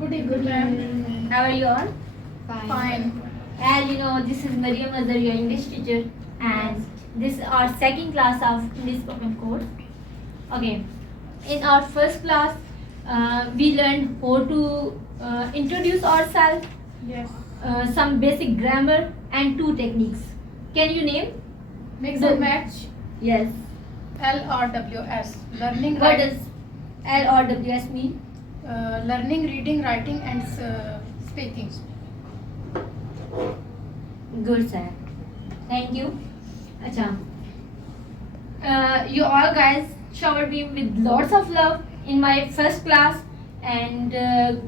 Good evening, ma'am. How are you all? Fine. As you know, this is Mariam Azhar, your English teacher, and this is our second class of English spoken course. Okay, in our first class, we learned how to introduce ourselves, Yes. some basic grammar, and two techniques. Can you name? Mix and match. Yes. LRWS. Learning, What does LRWS mean? learning, reading, writing, and speaking. Good, sir. Thank you. Acha. You all guys showered me with lots of love in my first class, and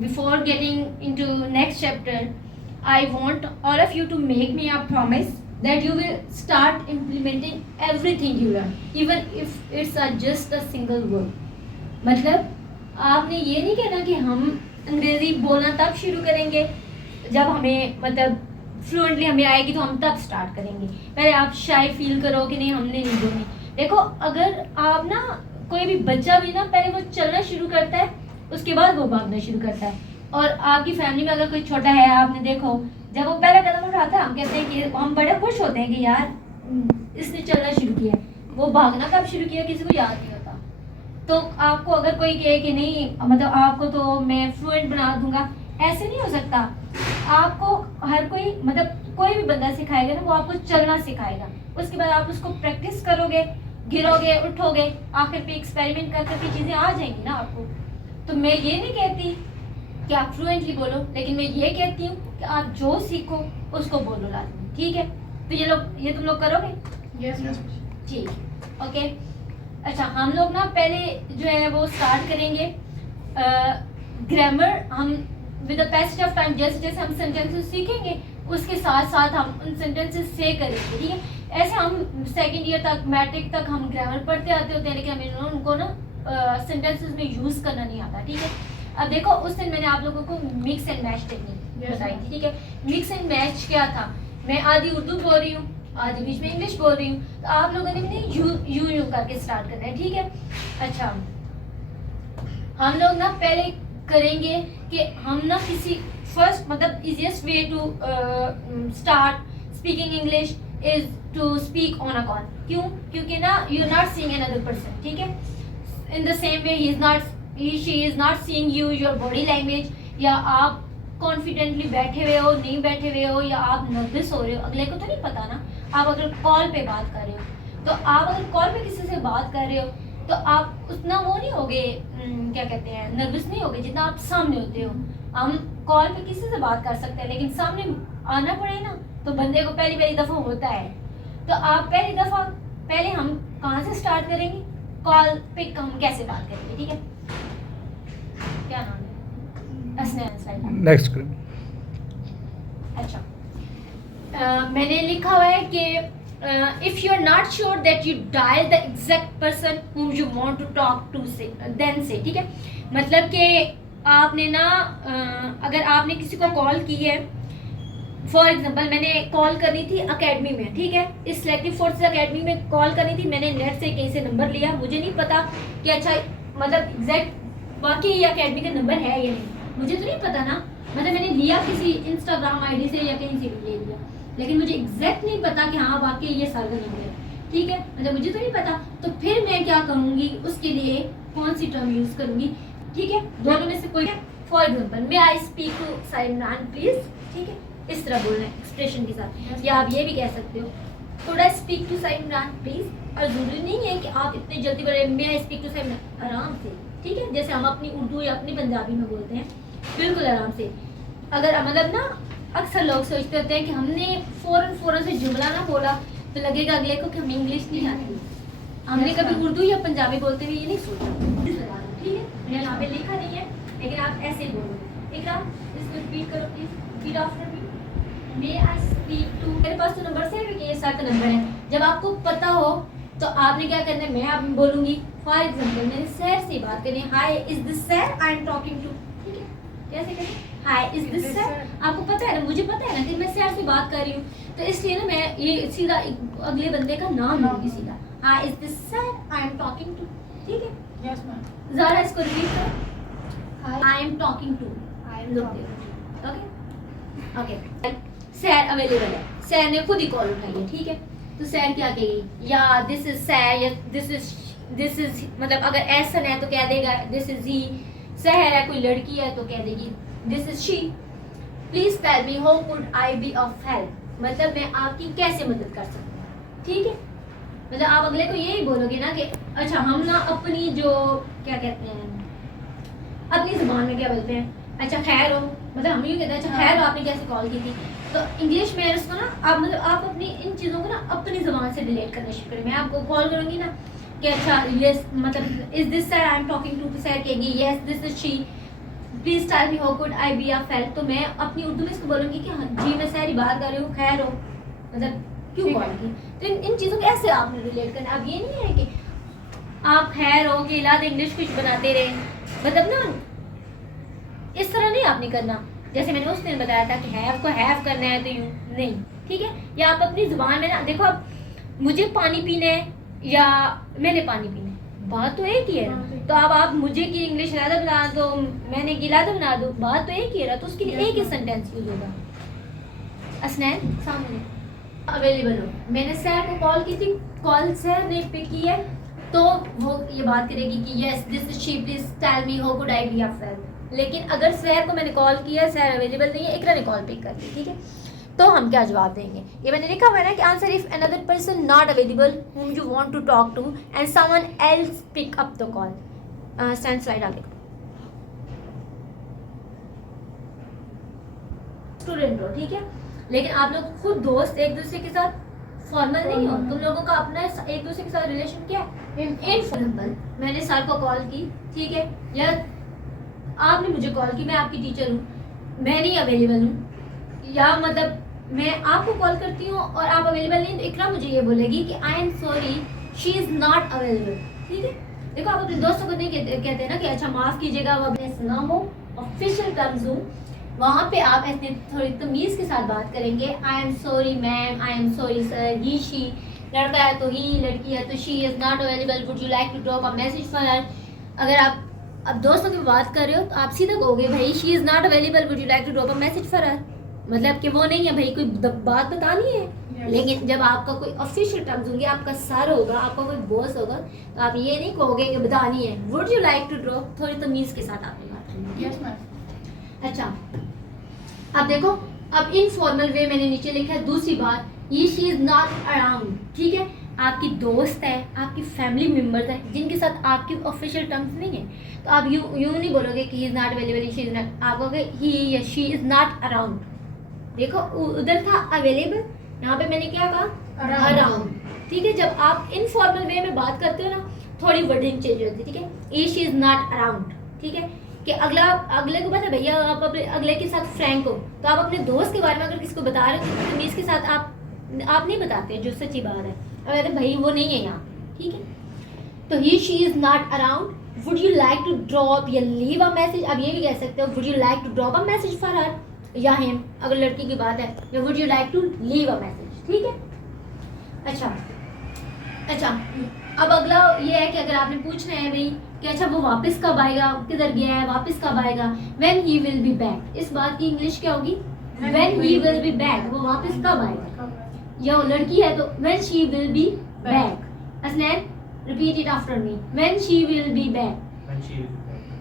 before getting into next chapter, I want all of you to make me a promise that you will start implementing everything you learn, even if it's just a single word. मतलब आपने ये नहीं कहना कि हम अंग्रेजी बोलना तब शुरू करेंगे जब हमें मतलब फ्लुएंटली हमें आएगी तो हम तब स्टार्ट करेंगे। पहले आप शाय फील करो कि नहीं हमने नहीं बोलनी। देखो अगर आप ना कोई भी बच्चा भी ना पहले वो चलना शुरू करता है उसके बाद वो भागना शुरू करता है। और आपकी फैमिली में अगर कोई छोटा है आपने देखो जब वो पहला कदम उठाता है हम कहते हैं कि हम बड़े खुश होते हैं कि यार इसने चलना शुरू किया। वो भागना कब शुरू किया किसी को याद नहीं होता। तो आपको अगर कोई कहे कि नहीं मतलब आपको तो मैं फ्लुएंट बना दूंगा, ऐसे नहीं हो सकता। आपको हर कोई मतलब कोई भी बंदा सिखाएगा ना वो आपको चलना सिखाएगा। उसके बाद आप उसको प्रैक्टिस करोगे, गिरोगे, उठोगे, आखिर पे एक्सपेरिमेंट कर करके चीज़ें आ जाएंगी ना आपको। तो मैं ये नहीं कहती कि आप फ्लुएंटली बोलो, लेकिन मैं ये कहती हूँ कि आप जो सीखो उसको बोलो लाजमी। ठीक है, तो ये तुम लोग करोगे? Yes. ठीक है, ओके। अच्छा, हम लोग ना पहले जो है वो स्टार्ट करेंगे ग्रामर। हम with the passage of time जैसे जैसे हम सेंटेंसेस सीखेंगे उसके साथ साथ हम उन सेंटेंसेस से करेंगे। ठीक है, ऐसे हम सेकंड ईयर तक मैट्रिक तक हम ग्रामर पढ़ते आते होते हैं, लेकिन हमें उनको ना सेंटेंसेस में यूज़ करना नहीं आता। ठीक है, अब देखो उस दिन मैंने आप लोगों को मिक्स एंड मैच टेक्निक बताई थी। ठीक है, मिक्स एंड मैच क्या था, मैं आधी उर्दू बोल रही हूँ आधी बीच में इंग्लिश बोल रही हूँ, तो आप लोगों ने भी यू करके स्टार्ट करना है। ठीक है, अच्छा हम लोग ना पहले करेंगे कि हम ना किसी फर्स्ट मतलब easiest way to start speaking English is to speak on a call. क्यों? क्योंकि ना you are not seeing another person. ठीक है, in the same way she is not seeing you, your body language, या आप confidently बैठे हुए हो नहीं बैठे हुए हो, या आप नर्वस हो रहे हो, अगले को तो नहीं पता ना। आप अगर कॉल पे बात कर रहे हो तो आप अगर कॉल पे किसी से बात कर रहे हो तो आप उतना वो नहीं होगे क्या कहते हैं नर्वस नहीं होगे जितना आप सामने होते हो। हम कॉल पे किसी से बात कर सकते हैं लेकिन सामने आना पड़े ना तो बंदे को पहली दफ़ा होता है। तो आप पहली दफ़ा पहले हम कहाँ से स्टार्ट करेंगे, कॉल पे हम कैसे बात करेंगे। ठीक है, क्या नाम है? नेक्स्ट करें। अच्छा, मैंने लिखा हुआ है कि if you are not sure that you dial the exact person whom you want to talk to say then say। ठीक है, मतलब कि आपने ना अगर आपने किसी को कॉल की है, फॉर एग्जांपल मैंने कॉल करनी थी एकेडमी में। ठीक है, इस सिलेक्टिव फोर्सेस एकेडमी में कॉल करनी थी, मैंने नेट से कहीं से नंबर लिया, मुझे नहीं पता कि अच्छा मतलब एग्जैक्ट वाकई ये एकेडमी का नंबर है या नहीं, मुझे तो नहीं पता ना। मतलब मैंने लिया किसी इंस्टाग्राम आईडी से या कहीं से भी ले लिया, लेकिन मुझे एग्जैक्ट नहीं पता कि हाँ वाकई ये सर का नंबर है। ठीक है, मतलब मुझे तो नहीं पता, तो फिर मैं क्या करूँगी उसके लिए कौन सी टर्म यूज़ करूँगी। ठीक है, दोनों में से कोई। For example may I speak to Simran please. ठीक है, इस तरह बोलना है एक्सप्रेशन के साथ, या आप ये भी कह सकते हो could I speak to Simran please. और जरूरी नहीं है कि आप इतनी जल्दी बोले मे आई स्पीक टू साइमरान, आराम से। ठीक है, जैसे हम अपनी उर्दू या अपनी पंजाबी में बोलते हैं बिल्कुल आराम से। अगर मतलब ना अक्सर लोग सोचते होते हैं कि हमने फ़ौरन से जुमला ना बोला तो लगेगा अगले को कि हमें इंग्लिश नहीं आती, हमने कभी उर्दू या पंजाबी बोलते हुए ये नहीं सोचा। ठीक है, मैंने यहाँ पे लिखा नहीं है लेकिन आप ऐसे ही बोलो। एक इसको रिपीट करो please, repeat after me. May I speak to, मेरे पास तो नंबर सेव है कि ये सर का नंबर है। जब आपको पता हो तो आपने क्या करना है, मैं आप बोलूँगी फॉर एग्जाम्पल मैंने सर से बात करनी है, hi is this sir I am talking to. ठीक है, कैसे करें, हाय इज दिस सर, आपको पता है ना, मुझे पता है ना कि मैं सर से बात कर रही हूँ, तो इसलिए ना मैं ये सीधा अगले बंदे का नाम लूँगी सीधा, hi is this sir I am talking to. ठीक है, Yes, ma'am. ज़रा इसको रिपीट करो। I am talking to, okay. Sir available है, सैर ने खुद ही कॉल उठाई है, ठीक है। तो सैर क्या कहेगी, या दिस इज सैर, या दिस इज मतलब अगर एसन है तो कह देगा दिस इज ही। सहर है, कोई लड़की है तो कह देगी this is she. Please tell me how could I be of help, मतलब मैं आपकी कैसे मदद कर सकती हूँ, ठीक है। मतलब आप अगले को यही बोलोगे ना कि अच्छा हम ना अपनी जो क्या कहते हैं अपनी जुबान में क्या बोलते हैं, अच्छा खैर हो, मतलब हम यूँ कहते हैं अच्छा खैर हो, आपने कैसे कॉल की थी। तो इंग्लिश में इसको ना आप मतलब आप अपनी इन चीज़ों को ना अपनी ज़बान से रिलेट करना शुरू करें। मैं आपको कॉल करूँगी ना कि अच्छा यस मतलब is this sir I am talking to, तो सर कहेगी yes this is she, please tell me how could I be of help. तो मैं अपनी उर्दू में इसको बोलूँगी कि हाँ जी मैं सारी बात कर रही हूँ, खैर हो, मतलब क्यों कॉल की। तो इन चीज़ों को ऐसे आपने रिलेट करना। अब ये नहीं है कि आप खैर हो कि इलाद इंग्लिश कुछ बनाते रहे, मतलब ना इस तरह नहीं आपने करना। जैसे मैंने उस दिन बताया था कि हैव को हैव करना है तो यूँ नहीं, ठीक है। या आप अपनी जुबान में ना देखो, अब मुझे पानी पीना है या मैंने पानी पीना है, बात तो एक ही है ना। तो अब आप मुझे की इंग्लिश इलादा बना दो, मैंने की इलादा बना दो, बात तो एक ही है, तो उसके लिए एक ही सेंटेंस यूज होगा। असनैन सामने अवेलेबल हो, मैंने सर को कॉल की थी, कॉल सर ने पिक की है, तो वो ये बात करेगी कि yes this is she, please tell me how could I be of help. लेकिन अगर सर को मैंने कॉल किया, सर अवेलेबल नहीं है, इकरा ने कॉल पिक कर ली, ठीक है, तो हम क्या जवाब देंगे। ये मैंने लिखा हुआ है ना कि answer if another person not available whom you want to talk to and someone else pick up the call। Stand slide आगे। स्टूडेंट हो, ठीक है, लेकिन आप लोग खुद दोस्त एक दूसरे के साथ फॉर्मल नहीं हो, तुम लोगों का अपना एक दूसरे के साथ रिलेशन क्या है, इनफॉर्मल। मैंने सर को कॉल की, ठीक है, या आपने मुझे कॉल की, मैं आपकी टीचर हूँ, मैं नहीं अवेलेबल हूँ, या मतलब मैं आपको कॉल करती हूँ और आप अवेलेबल नहीं, तो इकरा मुझे ये बोलेगी कि आई am sorry she is not available, ठीक है। देखो आप अपने दोस्तों को नहीं कहते ना कि अच्छा माफ़ कीजिएगा, वो अपने ना हो ऑफिशियल टर्म्स हो, वहाँ पे आप ऐसे थोड़ी तमीज़ के साथ बात करेंगे। I am sorry ma'am, I am sorry sir, he she, लड़का है तो ही, लड़की है तो she is not available, would you like to drop a message for her. अगर आप अब दोस्तों की बात कर रहे हो तो आप सीधा कहोगे भाई she is not available, would you like to drop a message for her, मतलब कि वो नहीं है भाई, कोई बात बतानी है। लेकिन जब आपका कोई ऑफिशियल टर्म्स होंगे, आपका सर होगा, आपका कोई बॉस होगा, तो आप ये नहीं कहोगे कि बतानी है, would you like to drop, थोड़ी तमीज़ के साथ आपने बात करनी है। Yes ma'am. अच्छा अब देखो, अब इनफॉर्मल वे मैंने नीचे लिखा है दूसरी बात, ये शी इज़ नॉट अराउंड, ठीक है, आपकी दोस्त है, आपकी फैमिली मेम्बर्स हैं जिनके साथ आपकी ऑफिशियल टर्म्स नहीं है, तो आप यूँ नहीं बोलोगे कि he is not available, she is not, आप कहोगे ही या शी इज़ नॉट अराउंड। देखो उधर था अवेलेबल, यहाँ पे मैंने क्या कहा अराउंड, ठीक है। जब आप इनफॉर्मल वे में बात करते हो ना, थोड़ी वर्डिंग चेंज होती है, ठीक है, ये शी इज़ नॉट अराउंड, ठीक है, कि अगले को पता है भैया आप अपने अगले के साथ फ्रैंक हो, तो आप अपने दोस्त के बारे में अगर किसी को बता रहे हो तो तमीज़ के साथ आप नहीं बताते, जो सच्ची बात है, अगर भाई वो नहीं है यहाँ, ठीक है। तो he she is not around, would you like to drop या लीव अ मैसेज, अब ये भी कह सकते हो would you like to drop a message for her या हिम, अगर लड़की की बात है, या would you like to leave a message, ठीक है। अच्छा अब अगला ये है कि अगर आपने पूछना है भाई कि अच्छा वो वापस कब आएगा, किधर गया है, वापस कब आएगा, when he will be back, इस बात की इंग्लिश क्या होगी, when he will be back, वो वापस कब आएगा। या वो लड़की है तो when she will be back. Asnain repeat it after me, when she will be back,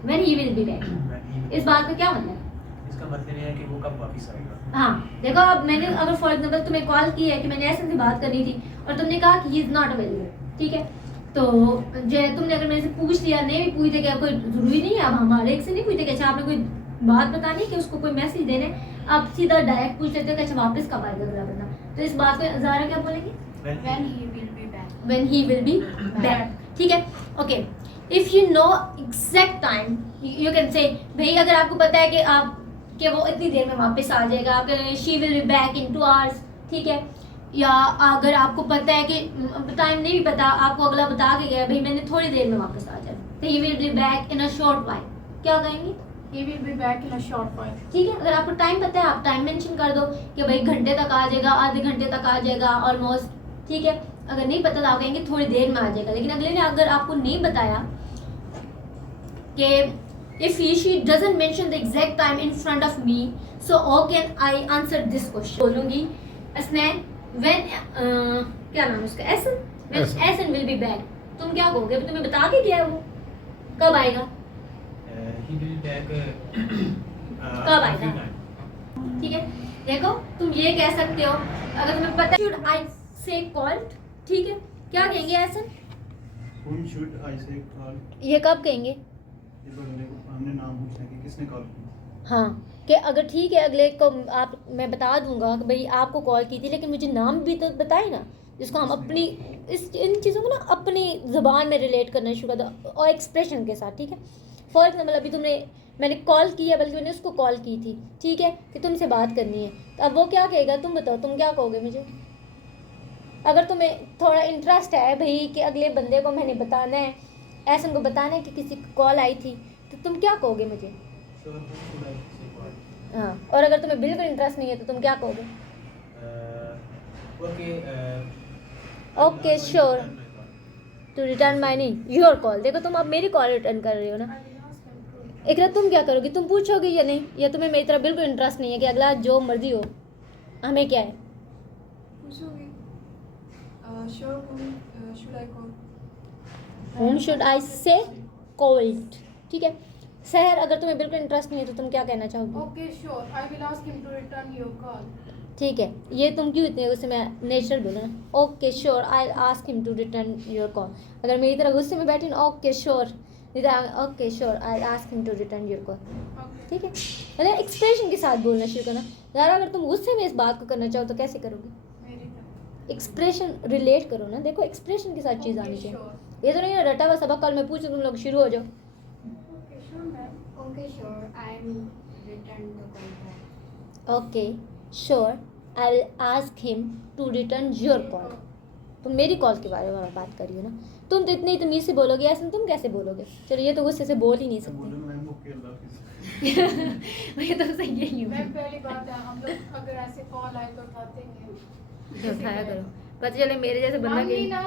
when he will be back, इस बात का क्या मतलब है, इसका मतलब ये है कि वो कब वापस आएगा। हाँ देखो, अब मैंने अगर फॉर एग्जाम्पल तुम्हें कॉल की है कि मैंने ऐसे से बात करनी थी और तुमने कहा कि ही इज़ नॉट अवेलेबल, ठीक है, तो जो तुमने अगर मेरे से पूछ लिया, नहीं भी पूछते क्या, कोई जरूरी नहीं है, अब हमारे एक से नहीं पूछते कि अच्छा आपने कोई बात बतानी है कि उसको कोई मैसेज देना है, आप सीधा डायरेक्ट पूछ लेते हो कि अच्छा वापस कब आएगा अगला बंदा, तो इस बात को ज़ारा क्या बोलेंगे, When he will be back. when he will be back, ठीक है। Okay, if you know exact time you can say, भाई अगर आपको पता है कि आप कि वो इतनी देर में वापस आ जाएगा, आप she will be back in 2 hours, ठीक है। या अगर आपको पता है कि टाइम नहीं भी पता, आपको अगला बता के गया भाई मैंने थोड़ी देर में वापस आ जाए, तो ही will be back in a short while, क्या कहेंगे, He will be back in a short while. ठीक है। अगर आपको टाइम पता है आप टाइम मेंशन कर दो कि भाई घंटे तक आ जाएगा, आधे घंटे तक आ जाएगा ऑलमोस्ट, ठीक है। अगर नहीं पता तो आप कहेंगे थोड़ी देर में आ जाएगा, लेकिन अगले ने अगर आपको नहीं बताया कि if she doesn't mention the exact time in front of me, so how can I answer this question? बोलूँगी असनैन when क्या नाम है उसका, एसन, when Ahsan. Essence will be back, तुम क्या कहोगे? अभी तुम्हें बता के गया है वो, कब आएगा? He will back. कब आएगा? ठीक है, देखो तुम ये कह सकते हो, अगर तुम्हें पता should I say called, ठीक है, क्या कहेंगे एसन? Whom should I say call? ये कब कहेंगे? ये तो अगले को हमने नाम पूछना है कि किसने कॉल की। हाँ, कि अगर ठीक है अगले को आप, मैं बता दूंगा कि भाई आपको कॉल की थी, लेकिन मुझे नाम भी तो बताए ना, जिसको हम अपनी इन चीज़ों को ना अपनी ज़बान में रिलेट करना शुरू कर दो और एक्सप्रेशन के साथ, ठीक है। फॉर एग्जाम्पल अभी मैंने कॉल की है, बल्कि मैंने उसको कॉल की थी, ठीक है, कि तुमसे बात करनी है, तो अब वो क्या कहेगा, तुम बताओ, तुम क्या कहोगे मुझे? अगर तुम्हें थोड़ा इंटरेस्ट है भाई कि अगले बंदे को मैंने बताना है, ऐसा को बताना है कि किसी की कॉल आई थी, तो तुम क्या कहोगे मुझे? Sure, whom should I say call? हाँ, और अगर तुम्हें बिल्कुल इंटरेस्ट नहीं है तो तुम क्या कहोगे? Okay, sure. To return my your call. देखो तुम अब मेरी कॉल रिटर्न कर रहे हो ना। I will ask him to. इकरा तुम क्या करोगी? तुम पूछोगे या नहीं, या तुम्हें मेरी तरह बिल्कुल इंटरेस्ट नहीं है कि अगला जो मर्जी हो, हमें क्या है? पूछोगे sure whom should I call? Whom should I say called, ठीक है। सहर, अगर तुम्हें बिल्कुल इंटरेस्ट नहीं है तो तुम क्या कहना चाहोगी? Okay, sure. I will ask him to return your call. ठीक है, ये तुम क्यों इतने गुस्से में, नेचुरल बोलो ना। Okay sure, I ask him to return your call. अगर मेरी तरह गुस्से में बैठी ना, okay sure, okay sure, I ask him to return your call, Okay. ठीक है। मतलब एक्सप्रेशन के साथ बोलना शुरू करना यार। अगर तुम गुस्से में इस बात को करना चाहो तो कैसे करोगे? मेरी तरफ. एक्सप्रेशन रिलेट करो ना, देखो एक्सप्रेशन के साथ चीज़ Okay, आनी चाहिए। sure. ये तो नहीं ना रटा हुआ सबक कल मैं पूछूं तुम लोग शुरू हो जाओ। Okay, sure, ma'am. Okay, sure. I will return the call back. Okay sure, I will ask him to return your call. तुम मेरी कॉल के बारे में बात कर रही हो ना, तुम तो इतनी तमीज़ से बोलोगे, ऐसे तुम कैसे बोलोगे? चलो ये तो गुस्से से बोल ही नहीं मैं बोलूँ सकते। मैम ओके अल्लाह हाफिज़। ये तो सही यही हूँ। मैम पहली बात है, हम लोग अगर ऐसे कॉल आए तो उठाते नहीं हैं. उठाया करो, पता चले मेरे जैसे बंदा मान ली के ना,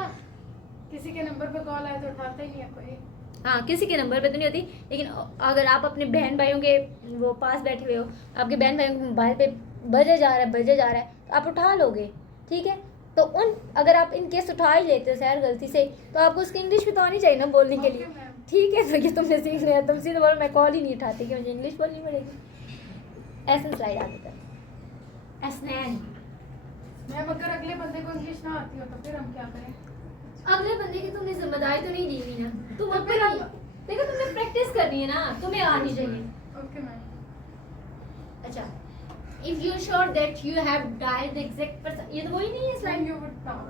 किसी के नंबर पे कॉल आए तो उठाते ही नहीं है कोई. हाँ, किसी के नंबर पे तो नहीं होती, लेकिन अगर आप अपने बहन भाइयों के वो पास बैठे हुए हो, आपके बहन भाइयों के मोबाइल पे बजे जा रहा है तो आप उठा लोगे, ठीक है। तो अगर आप इन केस उठा ही लेते हो सैर गलती से, तो आपको उसकी इंग्लिश भी तो आनी चाहिए ना बोलने के लिए, Okay, ma'am. ठीक है। तो ये तुमने सीख लिया, तुम सीधे बोलो मैं कॉल ही नहीं उठाती कि मुझे इंग्लिश बोलनी पड़ेगी। ऐसे स्लाइड आगे कर एसनैन। मैम अगर अगले बंदे को इंग्लिश ना आती हो तो फिर हम क्या करें? अगले बंदे की तुमने जिम्मेदारी तो नहीं दी हुई ना, तुम तो फिर अपनी देखो तुम्हें प्रैक्टिस करनी है ना, तुम्हें आनी चाहिए। Okay, ma'am. अच्छा, if you sure that you have dialled the exact person, ये तो वही नहीं है When slide. you would talk.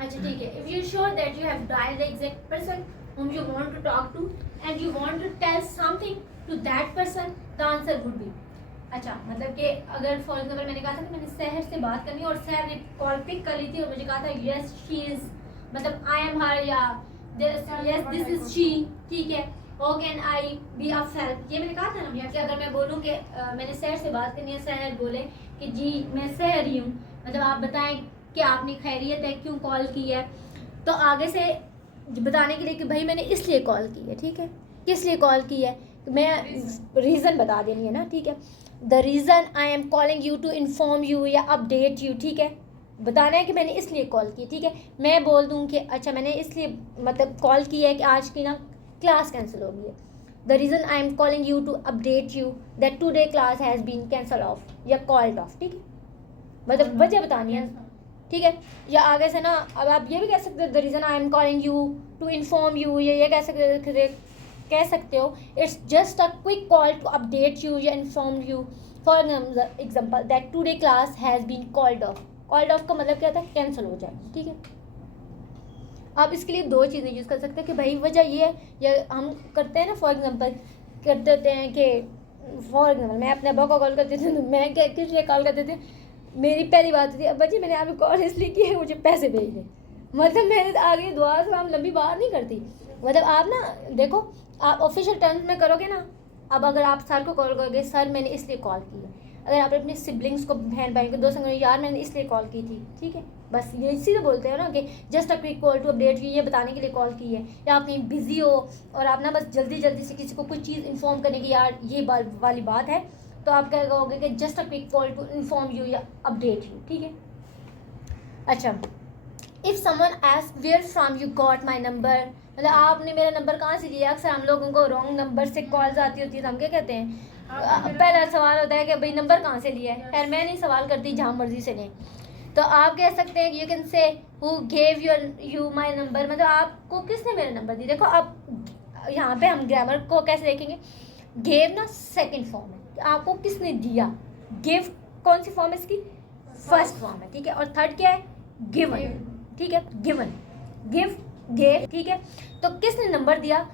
अच्छा ठीक है, if you sure that you have dialled the exact person whom you want to talk to and you want to tell something to that person, the answer would be, अच्छा मतलब कि अगर for example मैंने कहा था कि मैंने सहर से बात करनी है और सहर ने कॉल पिक कर ली थी और मुझे कहा था यस शी इज, मतलब आई एम हर या यस दिस इज शी, ठीक है। How can I be of help, ये मैंने कहा था ना कि अगर मैं बोलूँ कि मैंने सहर से बात करनी है, सहर बोले कि जी मैं सहर ही हूँ, मतलब आप बताएं कि आपने खैरियत है, क्यों कॉल की है, तो आगे से बताने के लिए कि भाई मैंने इसलिए कॉल की है, ठीक है, किस लिए कॉल की है, मैं रीज़न बता देनी है ना, ठीक है। The reason I am calling you to inform you या अपडेट यू, ठीक है, बताना है कि मैंने इसलिए कॉल की, ठीक है। मैं बोल दूँ कि अच्छा मैंने इसलिए मतलब कॉल की है कि आज की ना क्लास कैंसिल हो गई है। The reason I am calling you to update you that today class has been cancel off या कॉल्ड ऑफ, ठीक है, मतलब वजह बतानी है, ठीक है। या आगे से ना अब आप ये भी कह सकते हो the reason I am calling you to inform you, ये कह सकते हो it's just a quick call to update you या inform you for example that today class has been called off. Called off का मतलब क्या होता है, कैंसिल हो जाए, ठीक है। आप इसके लिए दो चीज़ें यूज़ कर सकते हैं कि भाई वजह ये है, या हम करते हैं ना फॉर एग्जांपल करते होते हैं कि फॉर एग्जांपल मैं अपने अब्बा को कॉल करती थी तो मैं किस लिए कॉल करती थी, मेरी पहली बात थी अब्बा जी मैंने आपको कॉल इसलिए की है मुझे पैसे भेज दें, मतलब मैंने आगे दुआ सलाम लंबी बात नहीं करती, मतलब आप ना देखो आप ऑफिशियल टर्म्स में करोगे ना। अब अगर आप सर को कॉल करोगे सर मैंने इसलिए कॉल की है, अगर आप अपने सिबलिंग्स को, बहन भाई को, दोस्तों को, यार मैंने इसलिए कॉल की थी, ठीक है, बस ये इसी तो बोलते हैं ना कि just a quick call to update you, ये बताने के लिए कॉल की है। या आप कहीं बिजी हो और आप ना बस जल्दी जल्दी से किसी को कुछ चीज़ इन्फॉर्म करने की, यार ये वाली बात है, तो आप क्या कहोगे कि just a quick call to inform you या अपडेट यू, ठीक है। अच्छा, if someone ask where from you got my number, मतलब आपने मेरा नंबर कहाँ से लिया। अक्सर हम लोगों को रॉन्ग नंबर से कॉल्स आती होती है, तो हम क्या कहते हैं, पहला सवाल होता है कि भाई नंबर कहाँ से लिया है। खैर मैं नहीं सवाल करती, जहाँ मर्जी से लें। तो आप कह सकते हैं, you can say who gave you my number, मतलब आपको किसने मेरा नंबर दिया। देखो अब यहाँ पे हम ग्रामर को कैसे देखेंगे, गेव ना सेकंड फॉर्म है, आपको किसने दिया। गिव कौन सी फॉर्म है इसकी, फर्स्ट फॉर्म है, ठीक है। और थर्ड क्या है, गिवन, ठीक है, गिवन, गिव, गेव, ठीक है। तो किसने नंबर दिया,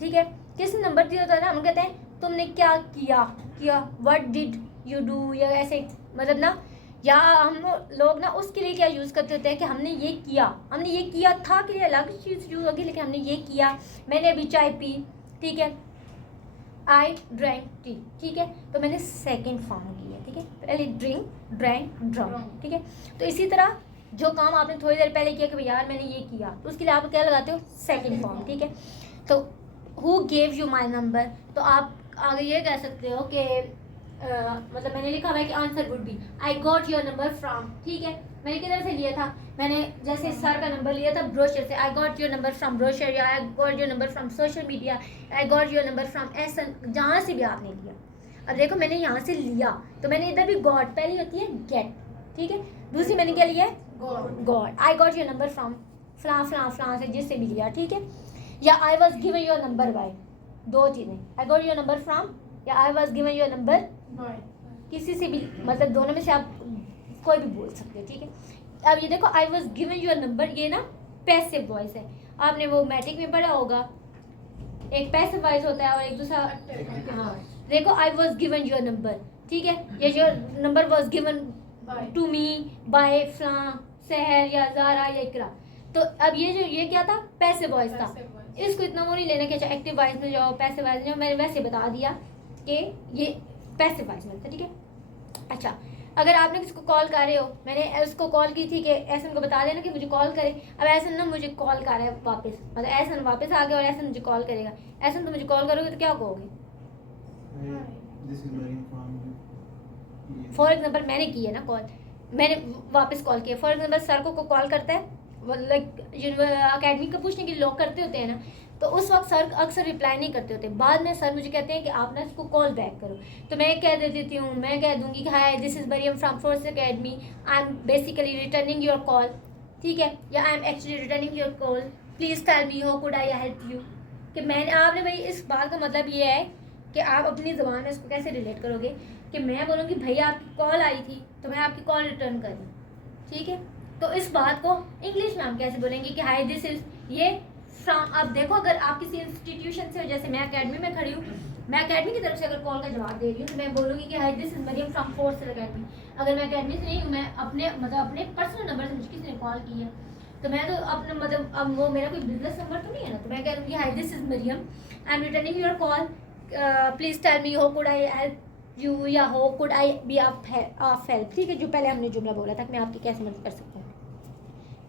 ठीक है, किसने नंबर दिया होता है ना, हम कहते हैं तुमने क्या किया, व्हाट डिड यू डू, या ऐसे मतलब ना, या हम लोग ना उसके लिए क्या यूज़ करते होते हैं कि हमने ये किया था, के लिए अलग चीज़ यूज़ होगी, लेकिन हमने ये किया, मैंने अभी चाय पी, ठीक है, आई ड्रैंक टी, ठीक है। तो मैंने सेकंड फॉर्म की है, ठीक है, पहले ड्रैंक ड्रंक, ठीक है। तो इसी तरह जो काम आपने थोड़ी देर पहले किया कि भाई यार मैंने ये किया, तो उसके लिए आप क्या लगाते हो, सेकंड फॉर्म, ठीक है। तो who gave you my number, तो आप आगे ये कह सकते हो कि मतलब मैंने लिखा हुआ है कि answer would be I got your number from, ठीक है। मैंने किधर से लिया था, मैंने जैसे सर का नंबर लिया था ब्रोशर से, I got your number from brochure, या I got your number from social media, I got your number from एसन, जहाँ से भी आपने लिया। अब देखो मैंने यहाँ से लिया, तो मैंने इधर भी गॉट, पहली होती है गेट, ठीक है, दूसरी मैंने क्या लिया है, got. I got your number from फ्लां से, जिससे भी लिया, ठीक है। या I was given your number by, दो चीज़ें, I got your number from या I was given your number, किसी से भी, मतलब दोनों में से आप कोई भी बोल सकते हो, ठीक है। अब ये देखो I was given your number, ये ना पैसिव वॉइस है, आपने वो मैट्रिक में पढ़ा होगा, एक पैसिव वॉइस होता है और एक दूसरा, हाँ देखो I was given your number, ठीक है, ये जो number was given to me by फ्लां, सहर या ज़ारा या इकरा। तो अब ये क्या था, पैसिव वॉइस था, इसको इतना वो नहीं लेना कि अच्छा एक्टिव वॉइस में जाओ, पैसिव वॉइस में जाओ, मैंने वैसे बता दिया कि ये पैसिव वॉइस में था, ठीक है। अच्छा, अगर आपने किसी को कॉल कर रहे हो, मैंने उसको कॉल की थी कि ऐसन को बता देना कि मुझे कॉल करे। अब ऐसन ना मुझे कॉल कर रहा है वापस, मतलब ऐसन वापस आ गया और ऐसन मुझे कॉल करेगा, ऐसन तो मुझे कॉल करोगे तो क्या कहोगे, फॉर एग्जाम्पल मैंने की है ना कॉल, मैंने वापस कॉल किया, फॉर एग्जाम्पल सर को कॉल करता है, लाइक अकेडमी का पूछने के लिए लोग करते होते हैं ना, तो उस वक्त सर अक्सर रिप्लाई नहीं करते होते, बाद में सर मुझे कहते हैं कि आप ना इसको कॉल बैक करो, तो मैं कह देती हूँ, मैं कह दूँगी कि hi this is Mariam from Force Academy, I am basically returning your call, ठीक है, या I am actually returning your call, please tell me how could I help you. कि मैंने आपने भाई, इस बात का मतलब ये है कि आप अपनी ज़बान में इसको कैसे रिलेट करोगे कि मैं बोलूँगी भैया आपकी कॉल आई थी तो मैं आपकी कॉल रिटर्न कर दूँ, ठीक है। तो इस बात को इंग्लिश में हम कैसे बोलेंगे कि हाय दिस इज़ ये फ्रॉम। अब देखो अगर आप किसी इंस्टीट्यूशन से हो, जैसे मैं अकेडमी में खड़ी हूँ, मैं अकेडमी की तरफ से अगर कॉल का जवाब दे रही हूँ तो मैं बोलूँगी कि hi this is Mariam from Force Academy. अगर मैं अकेडमी से नहीं हूँ, मैं अपने अपने पर्सनल नंबर से मुझे किसी ने कॉल की है, तो मैं तो अपने मतलब अब वो मेरा कोई बिजनेस नंबर तो नहीं है ना, तो मैं कह दूँगी hi this is Mariam, I am returning your call, please tell me how could I help you, या how could I be of help, ठीक है, जो पहले हमने जुमला बोला था कि मैं आपकी कैसे मदद कर सकता हूँ,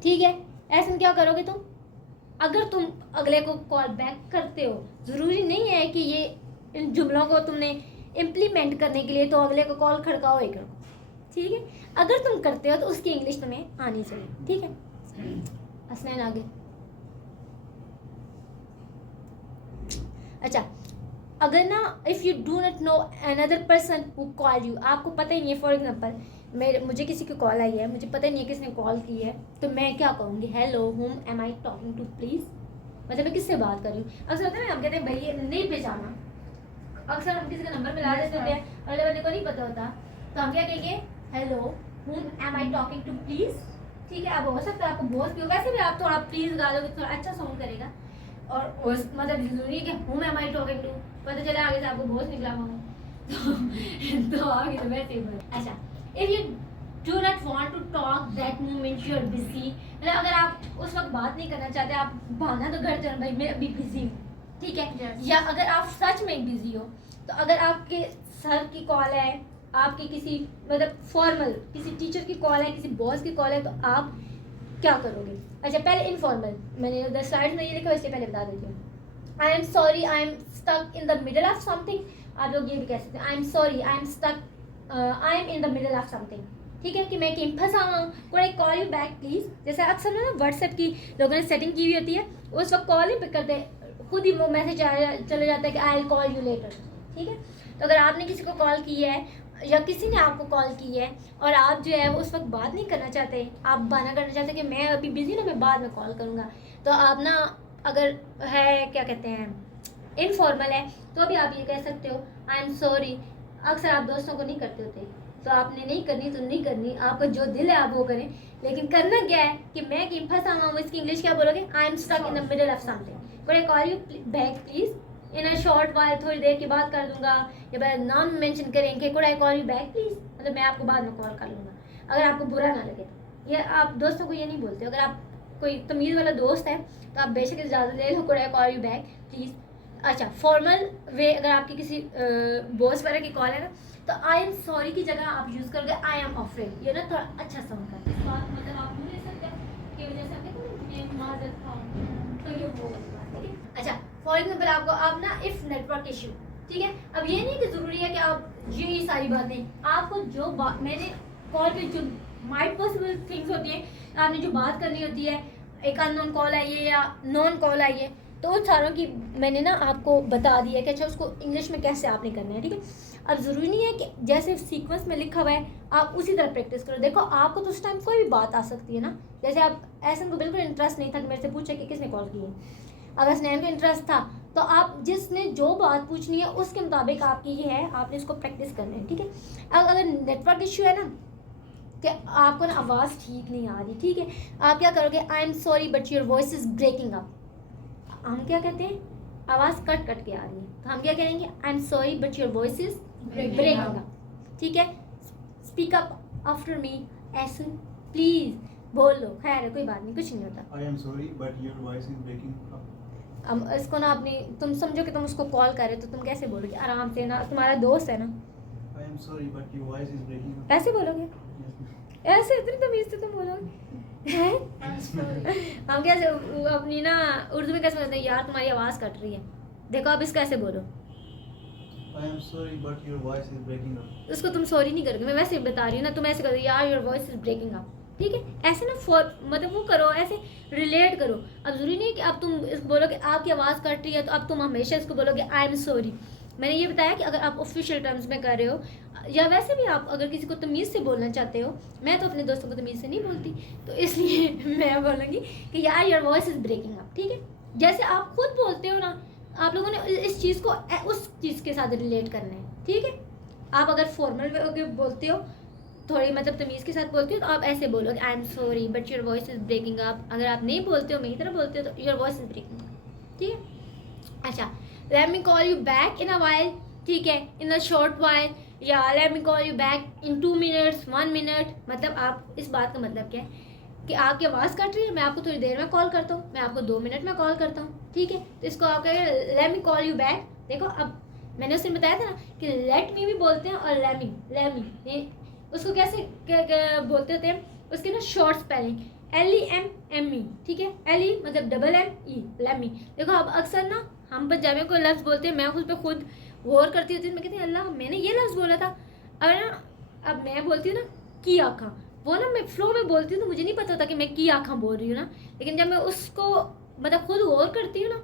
ठीक है। ऐसे में क्या करोगे तुम, अगर तुम अगले को कॉल बैक करते हो, ज़रूरी नहीं है कि ये इन जुमलों को तुमने इम्प्लीमेंट करने के लिए तो अगले को कॉल खड़काओ ही करो, ठीक है। अगर तुम करते हो तो उसकी इंग्लिश तुम्हें आनी चाहिए, ठीक है। असलैन आगे, अच्छा, अगर ना if you do not know another person who call you, आपको पता ही नहीं है, फॉर एग्जांपल मुझे किसी की कॉल आई है, मुझे पता ही नहीं है किसने कॉल की है, तो मैं क्या कहूँगी, hello whom am I talking to please, मतलब मैं किससे बात कर रही हूँ। अक्सर होता है ना, हम कहते हैं भाई नहीं पहचाना, अक्सर हम किसी का नंबर मिला देते हैं, अगले बंदे को नहीं पता होता, तो हम क्या कहेंगे, hello whom am I talking to please, ठीक है। अब हो सकता है आपको बॉस भी हो, वैसे भी आप थोड़ा प्लीज़ गा दोगे थोड़ा अच्छा साउंड करेगा, और उस मतलब जरूरी है कि हुम एम आई टॉकिंग टू, पता चला आगे से आपको बॉस निकला हुआ तो आगे तो वैसे ही बोल। अच्छा, if you do not want to talk that moment you are busy, मतलब अगर आप उस वक्त बात नहीं करना चाहते, आप बहाना तो घर चल भाई मैं अभी बिजी हूँ, ठीक है। या अगर आप सच में बिजी हो, तो अगर आपके सर की कॉल है आपकी किसी मतलब फॉर्मल किसी टीचर की कॉल है, किसी बॉस की कॉल है, तो आप क्या करोगे? अच्छा, पहले इनफॉर्मल, मैंने उधर स्लाइड में ये लिखा है, इसलिए पहले बता देती हूँ। I am sorry, I am stuck in the middle of something. आप लोग ये भी कह सकते हैं, I am sorry, I am stuck, I am in the middle of something. ठीक है, कि मैं कहीं फंसा हुआ हूँ, कोई I call you back please. जैसे अक्सर ना व्हाट्सएप की लोगों ने सेटिंग की हुई होती है, उस वक्त कॉल नहीं पिक करते, खुद ही वो मैसेज चले जाता है कि आई विल कॉल यू लेटर। ठीक है, तो अगर आपने किसी को कॉल की है या किसी ने आपको कॉल की है और आप जो है वो उस वक्त बात नहीं करना चाहते, आप बहाना करना चाहते कि मैं अभी बिजी ना, मैं बाद में कॉल करूँगा, तो आप ना अगर है क्या कहते हैं इनफॉर्मल है, तो अभी आप ये कह सकते हो आई एम सॉरी। अक्सर आप दोस्तों को नहीं करते होते, तो आपने नहीं करनी तो नहीं करनी, आपका जो दिल है आप वो करें, लेकिन करना क्या है कि मैं कहीं फंसा हुआ हूँ, इसकी इंग्लिश क्या बोलोगे? I am stuck in the middle of something, कोई I call you back please in a short while, थोड़ी देर के बाद कर दूंगा, या फिर नाम मेंशन करेंगे कोई I call you back please, मतलब मैं आपको बाद में कॉल कर लूँगा, अगर आपको बुरा ना लगे तो। ये आप दोस्तों को ये नहीं बोलते। अगर आप कोई तमीज़ वाला दोस्त है तो आप बेशक इजाज़त ले लो, कोई I call you back please. अच्छा, फॉर्मल वे, अगर आपकी किसी बॉस वगैरह की कॉल है ना, तो आई एम सॉरी की जगह आप यूज़ करोगे आई एम अफ्रेड। ये ना थोड़ा अच्छा साउंड करता है, इस बात मतलब आप नहीं ले सकते कि वजह से मैं माजरत खाऊँ, तो ये वो ठीक है। अच्छा, फॉर एग्जाम्पल आपको आप ना इफ़ नेटवर्क इशू, ठीक है, अब ये नहीं कि ज़रूरी है कि आप ये सारी बातें आपको जो बात मैंने कॉल पे जो माइट पॉसिबल थिंग्स होती हैं, आपने जो बात करनी होती है, एक अननोन कॉल आई है या नॉन कॉल आई है, तो उन सारों की मैंने ना आपको बता दिया कि अच्छा उसको इंग्लिश में कैसे आपने करना है। ठीक है, अब ज़रूरी नहीं है कि जैसे सीक्वेंस में लिखा हुआ है आप उसी तरह प्रैक्टिस करो। देखो आपको तो उस टाइम कोई भी बात आ सकती है ना, जैसे आप ऐसा को बिल्कुल इंटरेस्ट नहीं था कि मेरे से पूछे कि किसने कॉल की है, अगर स्नैन का इंटरेस्ट था तो आप जिसने जो बात पूछनी है उसके मुताबिक आपकी ये है, आपने इसको प्रैक्टिस करना है। ठीक है, अब अगर नेटवर्क इशू है ना कि आपको ना आवाज़ ठीक नहीं आ रही, ठीक है, आप क्या करोगे? I am sorry but your voice is breaking up. हम क्या कहते हैं? आवाज़ कट कट के आ रही है, तो हम क्या कहेंगे? I am sorry but your voice is breaking up. ठीक है, स्पीक अप आफ्टर मी, ऐसे प्लीज़ बोल लो, खैर है कोई बात नहीं, कुछ नहीं होता। I am sorry but your voice is breaking up. अब इसको ना अपनी तुम समझो कि तुम उसको कॉल कर रहे हो, तो तुम कैसे बोलोगे? आराम से ना, तुम्हारा दोस्त है ना, I am sorry but your voice is breaking up. ऐसे बोलोगे, ऐसे इतनी तमीज़ से तुम बोलोगे हैं? हम कैसे अपनी ना उर्दू में कैसे बोलते हैं? यार तुम्हारी आवाज़ कट रही है, देखो अब इसको ऐसे बोलो, I am sorry but your voice is breaking up. उसको तुम सॉरी नहीं करोगे, मैं वैसे बता रही हूँ ना, तुम ऐसे करो यार your voice is breaking up. ठीक है, ऐसे ना मतलब वो करो, ऐसे रिलेट करो। अब ज़रूरी नहीं है कि अब तुम इसको बोलोगे आपकी आवाज़ कट रही है तो अब तुम हमेशा इसको बोलोगे आई एम सॉरी। मैंने ये बताया कि अगर आप ऑफिशियल टर्म्स में कर रहे हो या वैसे भी आप अगर किसी को तमीज़ से बोलना चाहते हो, मैं तो अपने दोस्तों को तमीज़ से नहीं बोलती, तो इसलिए मैं बोलूँगी कि यार your voice is breaking up. ठीक है, जैसे आप खुद बोलते हो ना, आप लोगों ने इस चीज़ को उस चीज़ के साथ रिलेट करना है। ठीक है, आप अगर फॉर्मल बोलते हो, थोड़ी मतलब तमीज़ के साथ बोलते हो, तो आप ऐसे बोलोगे I am sorry but your voice is breaking up. अगर आप नहीं बोलते हो, मेरी तरह बोलते हो, तो your voice is breaking up. ठीक है, अच्छा, let me call you back in a while, ठीक है, इन अ शॉर्ट वाइल, या let me call you back in 2 minutes 1 minute. मतलब आप इस बात का मतलब क्या है कि आपकी आवाज़ कट रही है, मैं आपको थोड़ी देर में कॉल करता हूँ, मैं आपको 2 मिनट में कॉल करता हूँ। ठीक है, तो इसको आप कहेंगे late me call you back. देखो अब मैंने उसने बताया था ना कि लेट मी भी बोलते हैं और लेट मी उसको कैसे बोलते होते हैं, उसके ना शॉर्ट स्पेलिंग LEMME। ठीक है, LE मतलब MME, लेमी। देखो अब अक्सर ना हम पंजाबियों को लफ्ज़ बोलते हैं, मैं उस पर खुद गौर करती होती हूँ, मैं कहती हूँ अल्लाह मैंने ये लफ्ज़ बोला था। अब मैं बोलती हूँ ना की आँखा, वो ना मैं फ्लो में बोलती हूँ तो मुझे नहीं पता होता कि मैं की आँखा बोल रही हूँ ना, लेकिन जब मैं उसको मतलब खुद गौर करती हूँ ना,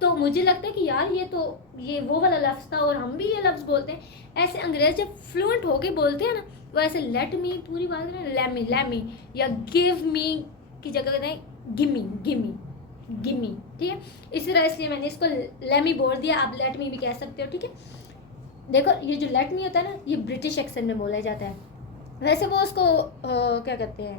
तो मुझे लगता है कि यार ये वो वाला लफ्ज़ था और हम भी ये लफ्ज़ बोलते हैं। ऐसे अंग्रेज़ जब फ्लुएंट होके बोलते हैं ना, वो ऐसे लेट मी पूरी बात करें लेमी या गिव मी की जगह कहते हैं गिमी। ठीक है, इसी तरह इसलिए मैंने इसको लेमी बोल दिया, आप लेट मी भी कह सकते हो। ठीक है, देखो ये जो लेट मी होता है ना, ये ब्रिटिश एक्सेंट में बोला जाता है। वैसे वो उसको क्या कहते हैं,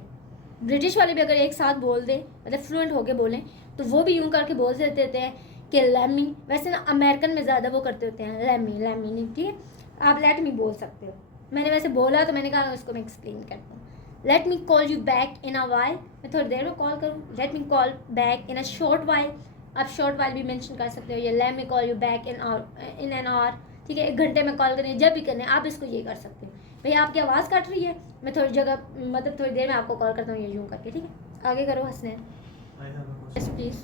ब्रिटिश वाले भी अगर एक साथ बोल दें, मतलब फ्लुएंट होके बोलें, तो वो भी यूँ करके बोल देते हैं कि लेमी। वैसे ना अमेरिकन में ज़्यादा वो करते होते हैं लेमी नहीं। ठीक है, आप लेट मी बोल सकते हो, मैंने वैसे बोला तो मैंने कहा उसको मैं एक्सप्लेन करता हूँ। Late me call you back in a while, मैं थोड़ी देर में कॉल करूँ। Late me call back in a short while, आप शॉर्ट वाइल भी मेंशन कर सकते हो, या let me call you back in an hour. ठीक है, 1 घंटे में कॉल करें, जब भी करें आप इसको ये कर सकते हो। भैया आपकी आवाज़ कट रही है, मैं थोड़ी जगह मतलब थोड़ी देर में आपको कॉल करता हूँ ये यूँ करके, ठीक है? आगे करो Hasnain, I have a yes question. Please.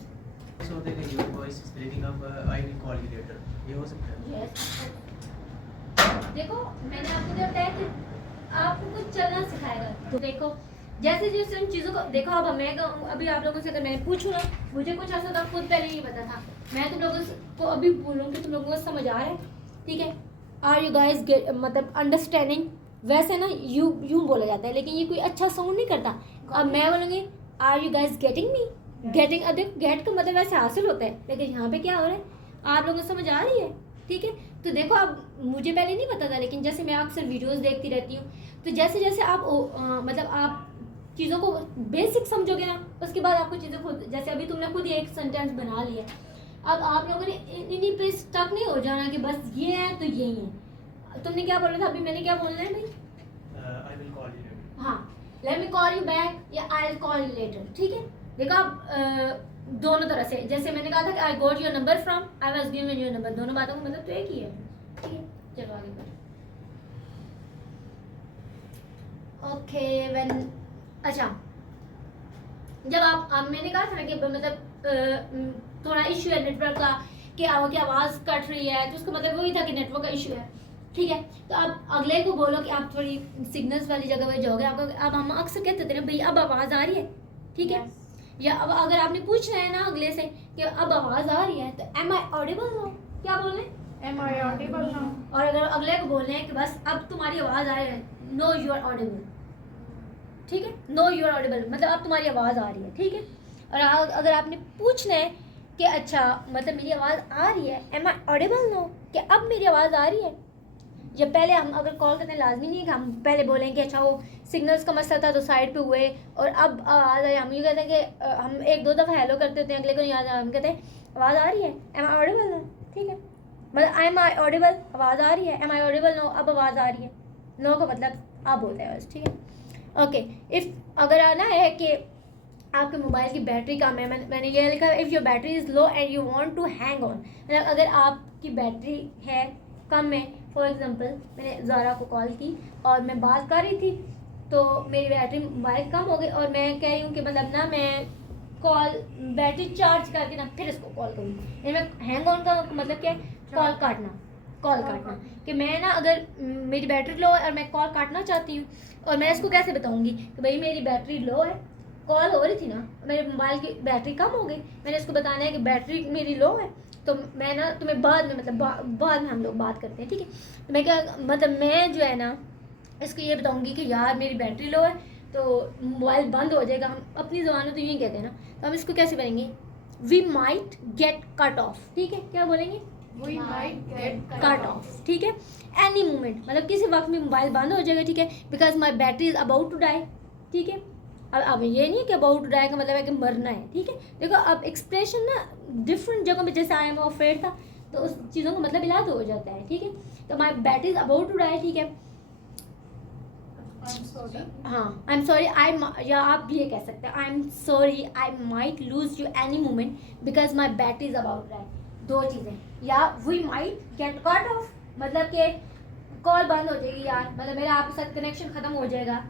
So that your voice is breaking up. I will call you later. ये हो सकता है? देखो मैंने आपको क्या बताया कि आपको कुछ चलना सिखाएगा, तो देखो जैसे जैसे उन चीज़ों को देखो। अब मैं अभी आप लोगों से अगर मैंने पूछूँ ना, मुझे कुछ ऐसा था खुद पहले नहीं पता था, मैं तुम लोगों को अभी बोलूँगी, तुम लोगों को समझ आ रहा है, ठीक है? आर यू गाइज गेट मतलब अंडरस्टैंडिंग? वैसे ना यूँ बोला जाता है, लेकिन ये कोई अच्छा साउंड नहीं करता। अब मैं बोलूँगी are you guys getting me? Getting, अब देखो गेट का मतलब वैसे हासिल होता है, लेकिन यहाँ पे क्या हो रहा है, आप लोगों को समझ आ रही है, ठीक है? तो देखो अब मुझे पहले नहीं पता था, लेकिन जैसे मैं अक्सर वीडियोस देखती रहती हूँ, तो जैसे जैसे आप मतलब आप चीज़ों को बेसिक समझोगे ना, उसके बाद आपको चीज़ें खुद, जैसे अभी तुमने खुद ही एक सेंटेंस बना लिया, अब आप लोगों ने इन्हीं पे स्टक नहीं हो जाना कि बस ये है तो यही है। तुमने क्या बोला था अभी, मैंने क्या बोलना है भाई? I will call you later. हाँ, let me call you back या I will call you later, ठीक है? देखो आप दोनों तरह से, जैसे मैंने कहा था कि आई got your number from, I was given your number, दोनों बातों का मतलब तो एक ही है, ठीक है? चलो आगे बढ़ो। ओके व्हेन, अच्छा जब आप मैंने कहा था ना कि मतलब थोड़ा इशू है नेटवर्क का, कि आपकी आवाज़ कट रही है, तो उसका मतलब वही था कि नेटवर्क का इशू है, ठीक है? तो आप अगले को बोलो कि आप थोड़ी सिग्नल्स वाली जगह पर जाओगे, आपको अब हम अक्सर कहते थे ना भाई अब आवाज़ आ रही है, ठीक है? या अब अगर आपने पूछना है ना अगले से कि अब आवाज़ आ रही है, तो एम आई ऑडिबल नाउ, क्या बोल रहे हैं? Am I audible now? और अगर अगले को बोलना है कि बस अब तुम्हारी आवाज़ आ रही है, नो यू आर ऑडिबल, ठीक है? नो यू आर ऑडिबल मतलब अब तुम्हारी आवाज़ आ रही है, ठीक है? और अगर आपने पूछना है कि अच्छा मतलब मेरी आवाज़ आ रही है, एम आई ऑडिबल नो, कि अब मेरी आवाज़ आ रही है। जब पहले हम अगर कॉल करते हैं, लाजमी नहीं है कि हम पहले बोलें कि अच्छा वो सिग्नल्स का मसला था तो साइड पे हुए और अब आवाज़ आई। हम ये कहते हैं कि हम एक दो दफ़ा हेलो करते होते हैं, अगले को नहीं आता, हम कहते हैं आवाज़ आ रही है, एम आई ऑडिबल नो, ठीक है? मतलब आई एम आई ऑडिबल, आवाज़ आ रही है, एम आई ऑडिबल नो, अब आवाज़ आ रही है, नो का मतलब आप बोलते हैं बस, ठीक है? ओके, इफ़ अगर आना है कि आपके मोबाइल की बैटरी कम है, मैंने ये लिखा है if your battery is low and you want to hang on, मतलब अगर आपकी बैटरी है कम है, फॉर एग्जांपल मैंने ज़ारा को कॉल की और मैं बात कर रही थी तो मेरी बैटरी मोबाइल कम हो गई और मैं कह रही हूँ कि मतलब ना मैं कॉल बैटरी चार्ज करके ना फिर इसको कॉल करूँगी, यानी मैं हैंग ऑन का मतलब क्या है, कॉल काटना कि मैं ना अगर मेरी बैटरी लो है और मैं कॉल काटना चाहती हूँ और मैं इसको कैसे बताऊँगी कि भाई मेरी बैटरी लो है, कॉल हो रही थी ना, मेरे मोबाइल की बैटरी कम हो गई, मैंने इसको बताना है कि बैटरी मेरी लो है, तो मैं ना तुम्हें बाद में मतलब बाद में हम लोग बात करते हैं, ठीक है? तो मैं क्या मतलब मैं जो है ना इसको ये बताऊँगी कि यार मेरी बैटरी लो है तो मोबाइल बंद हो जाएगा, हम अपनी ज़बान में तो यूँ कहते हैं ना, तो हम इसको कैसे करेंगे, we might get cut off, ठीक है? क्या बोलेंगे, We might get cut off, ठीक है? एनी मोमेंट मतलब किसी वक्त में मोबाइल बंद हो जाएगा, ठीक है? Because my battery is about to die, ठीक है? अब ये नहीं कि अबाउट टू डाई का मतलब है कि मरना है, ठीक है? देखो अब एक्सप्रेशन ना डिफरेंट जगहों पे, जैसे आई एम अफ्रेड था तो उस चीज़ों का मतलब इलाज हो जाता है, ठीक है? तो my battery is about to die, ठीक है? I'm sorry. हाँ, आई एम सॉरी, या आप भी ये कह सकते हैं I am sorry I might lose you any moment because my battery is about die, दो चीज़ें। या we might get cut off मतलब कि कॉल बंद हो जाएगी यार, मतलब मेरा आपके साथ कनेक्शन ख़त्म हो जाएगा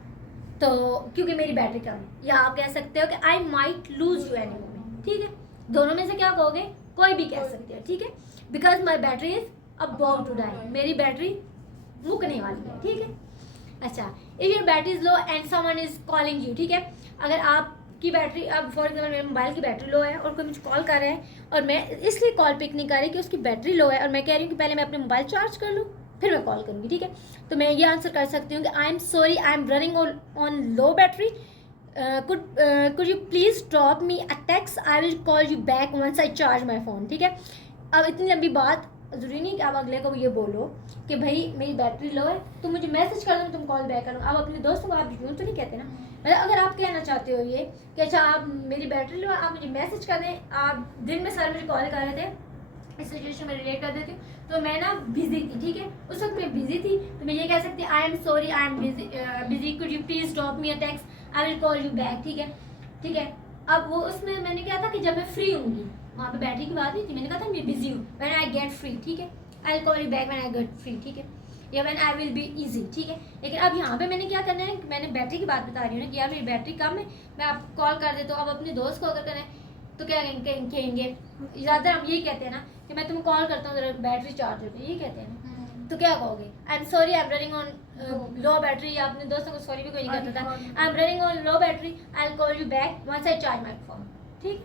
तो क्योंकि मेरी बैटरी कम है। या आप कह सकते हो कि आई might lose you any moment, ठीक है? दोनों में से क्या कहोगे, कोई भी कह सकते हो, ठीक है? Because my battery is about to die, मेरी बैटरी मुकने वाली है, ठीक है? अच्छा, if your battery is low and someone is calling you, ठीक है? अगर आपकी बैटरी, अब फॉर एग्जाम्पल मेरे मोबाइल की बैटरी लो है और कोई मुझे कॉल कर रहा है और मैं इसलिए कॉल पिक नहीं कर रही कि उसकी बैटरी लो है और मैं कह रही हूँ कि पहले मैं अपने मोबाइल चार्ज कर लूँ फिर मैं कॉल करूँगी, ठीक है? तो मैं ये आंसर कर सकती हूँ कि आई am sorry I am running on low battery, could you please drop me a text, I will call you back once I charge my phone, ठीक है? अब इतनी लंबी बात ज़रूरी नहीं कि आप अगले को ये बोलो कि भाई मेरी बैटरी लो है तुम मुझे मैसेज कर दो तुम कॉल बैक करो। आप अपने दोस्तों को आप यूँ तो नहीं कहते ना, मतलब अगर आप कहना चाहते हो ये कि अच्छा आप मेरी बैटरी लो है आप मुझे मैसेज कर दें, आप दिन में सर मुझे कॉल कर रहे थे, इस सिचुएशन में रिलेट कर देती हूँ तो मैं ना बिजी थी, ठीक है? उस वक्त मैं बिजी थी तो मैं ये कह सकती आई am sorry I am busy, could you please drop me a text, I will call you back, ठीक है? ठीक है, अब वो उसमें मैंने क्या था कि जब मैं फ्री होंगी, वहाँ पे बैटरी की बात नहीं थी, मैंने कहा था मैं बिजी हूँ, व्हेन आई गेट फ्री, ठीक है? आई will call you back when I get free, ठीक है? या when I will be easy, ठीक है। लेकिन अब यहाँ पे मैंने क्या करना है, मैंने बैटरी की बात बता रही हूँ ना कि यार मेरी बैटरी कम है, मैं आपको कॉल कर देता हूँ। अब अपने दोस्त को अगर करें तो क्या कहेंगे, ज़्यादातर हम यही कहते हैं ना कि मैं तुम्हें कॉल करता हूँ जरा बैटरी चार्ज हो जाए, ये कहते हैं ना। तो क्या कहोगे, आई am sorry I am running on low battery, या अपने दोस्तों को सॉरी भी कोई नहीं करता था, I am running on low battery, I will call you back once I charge my phone, ठीक,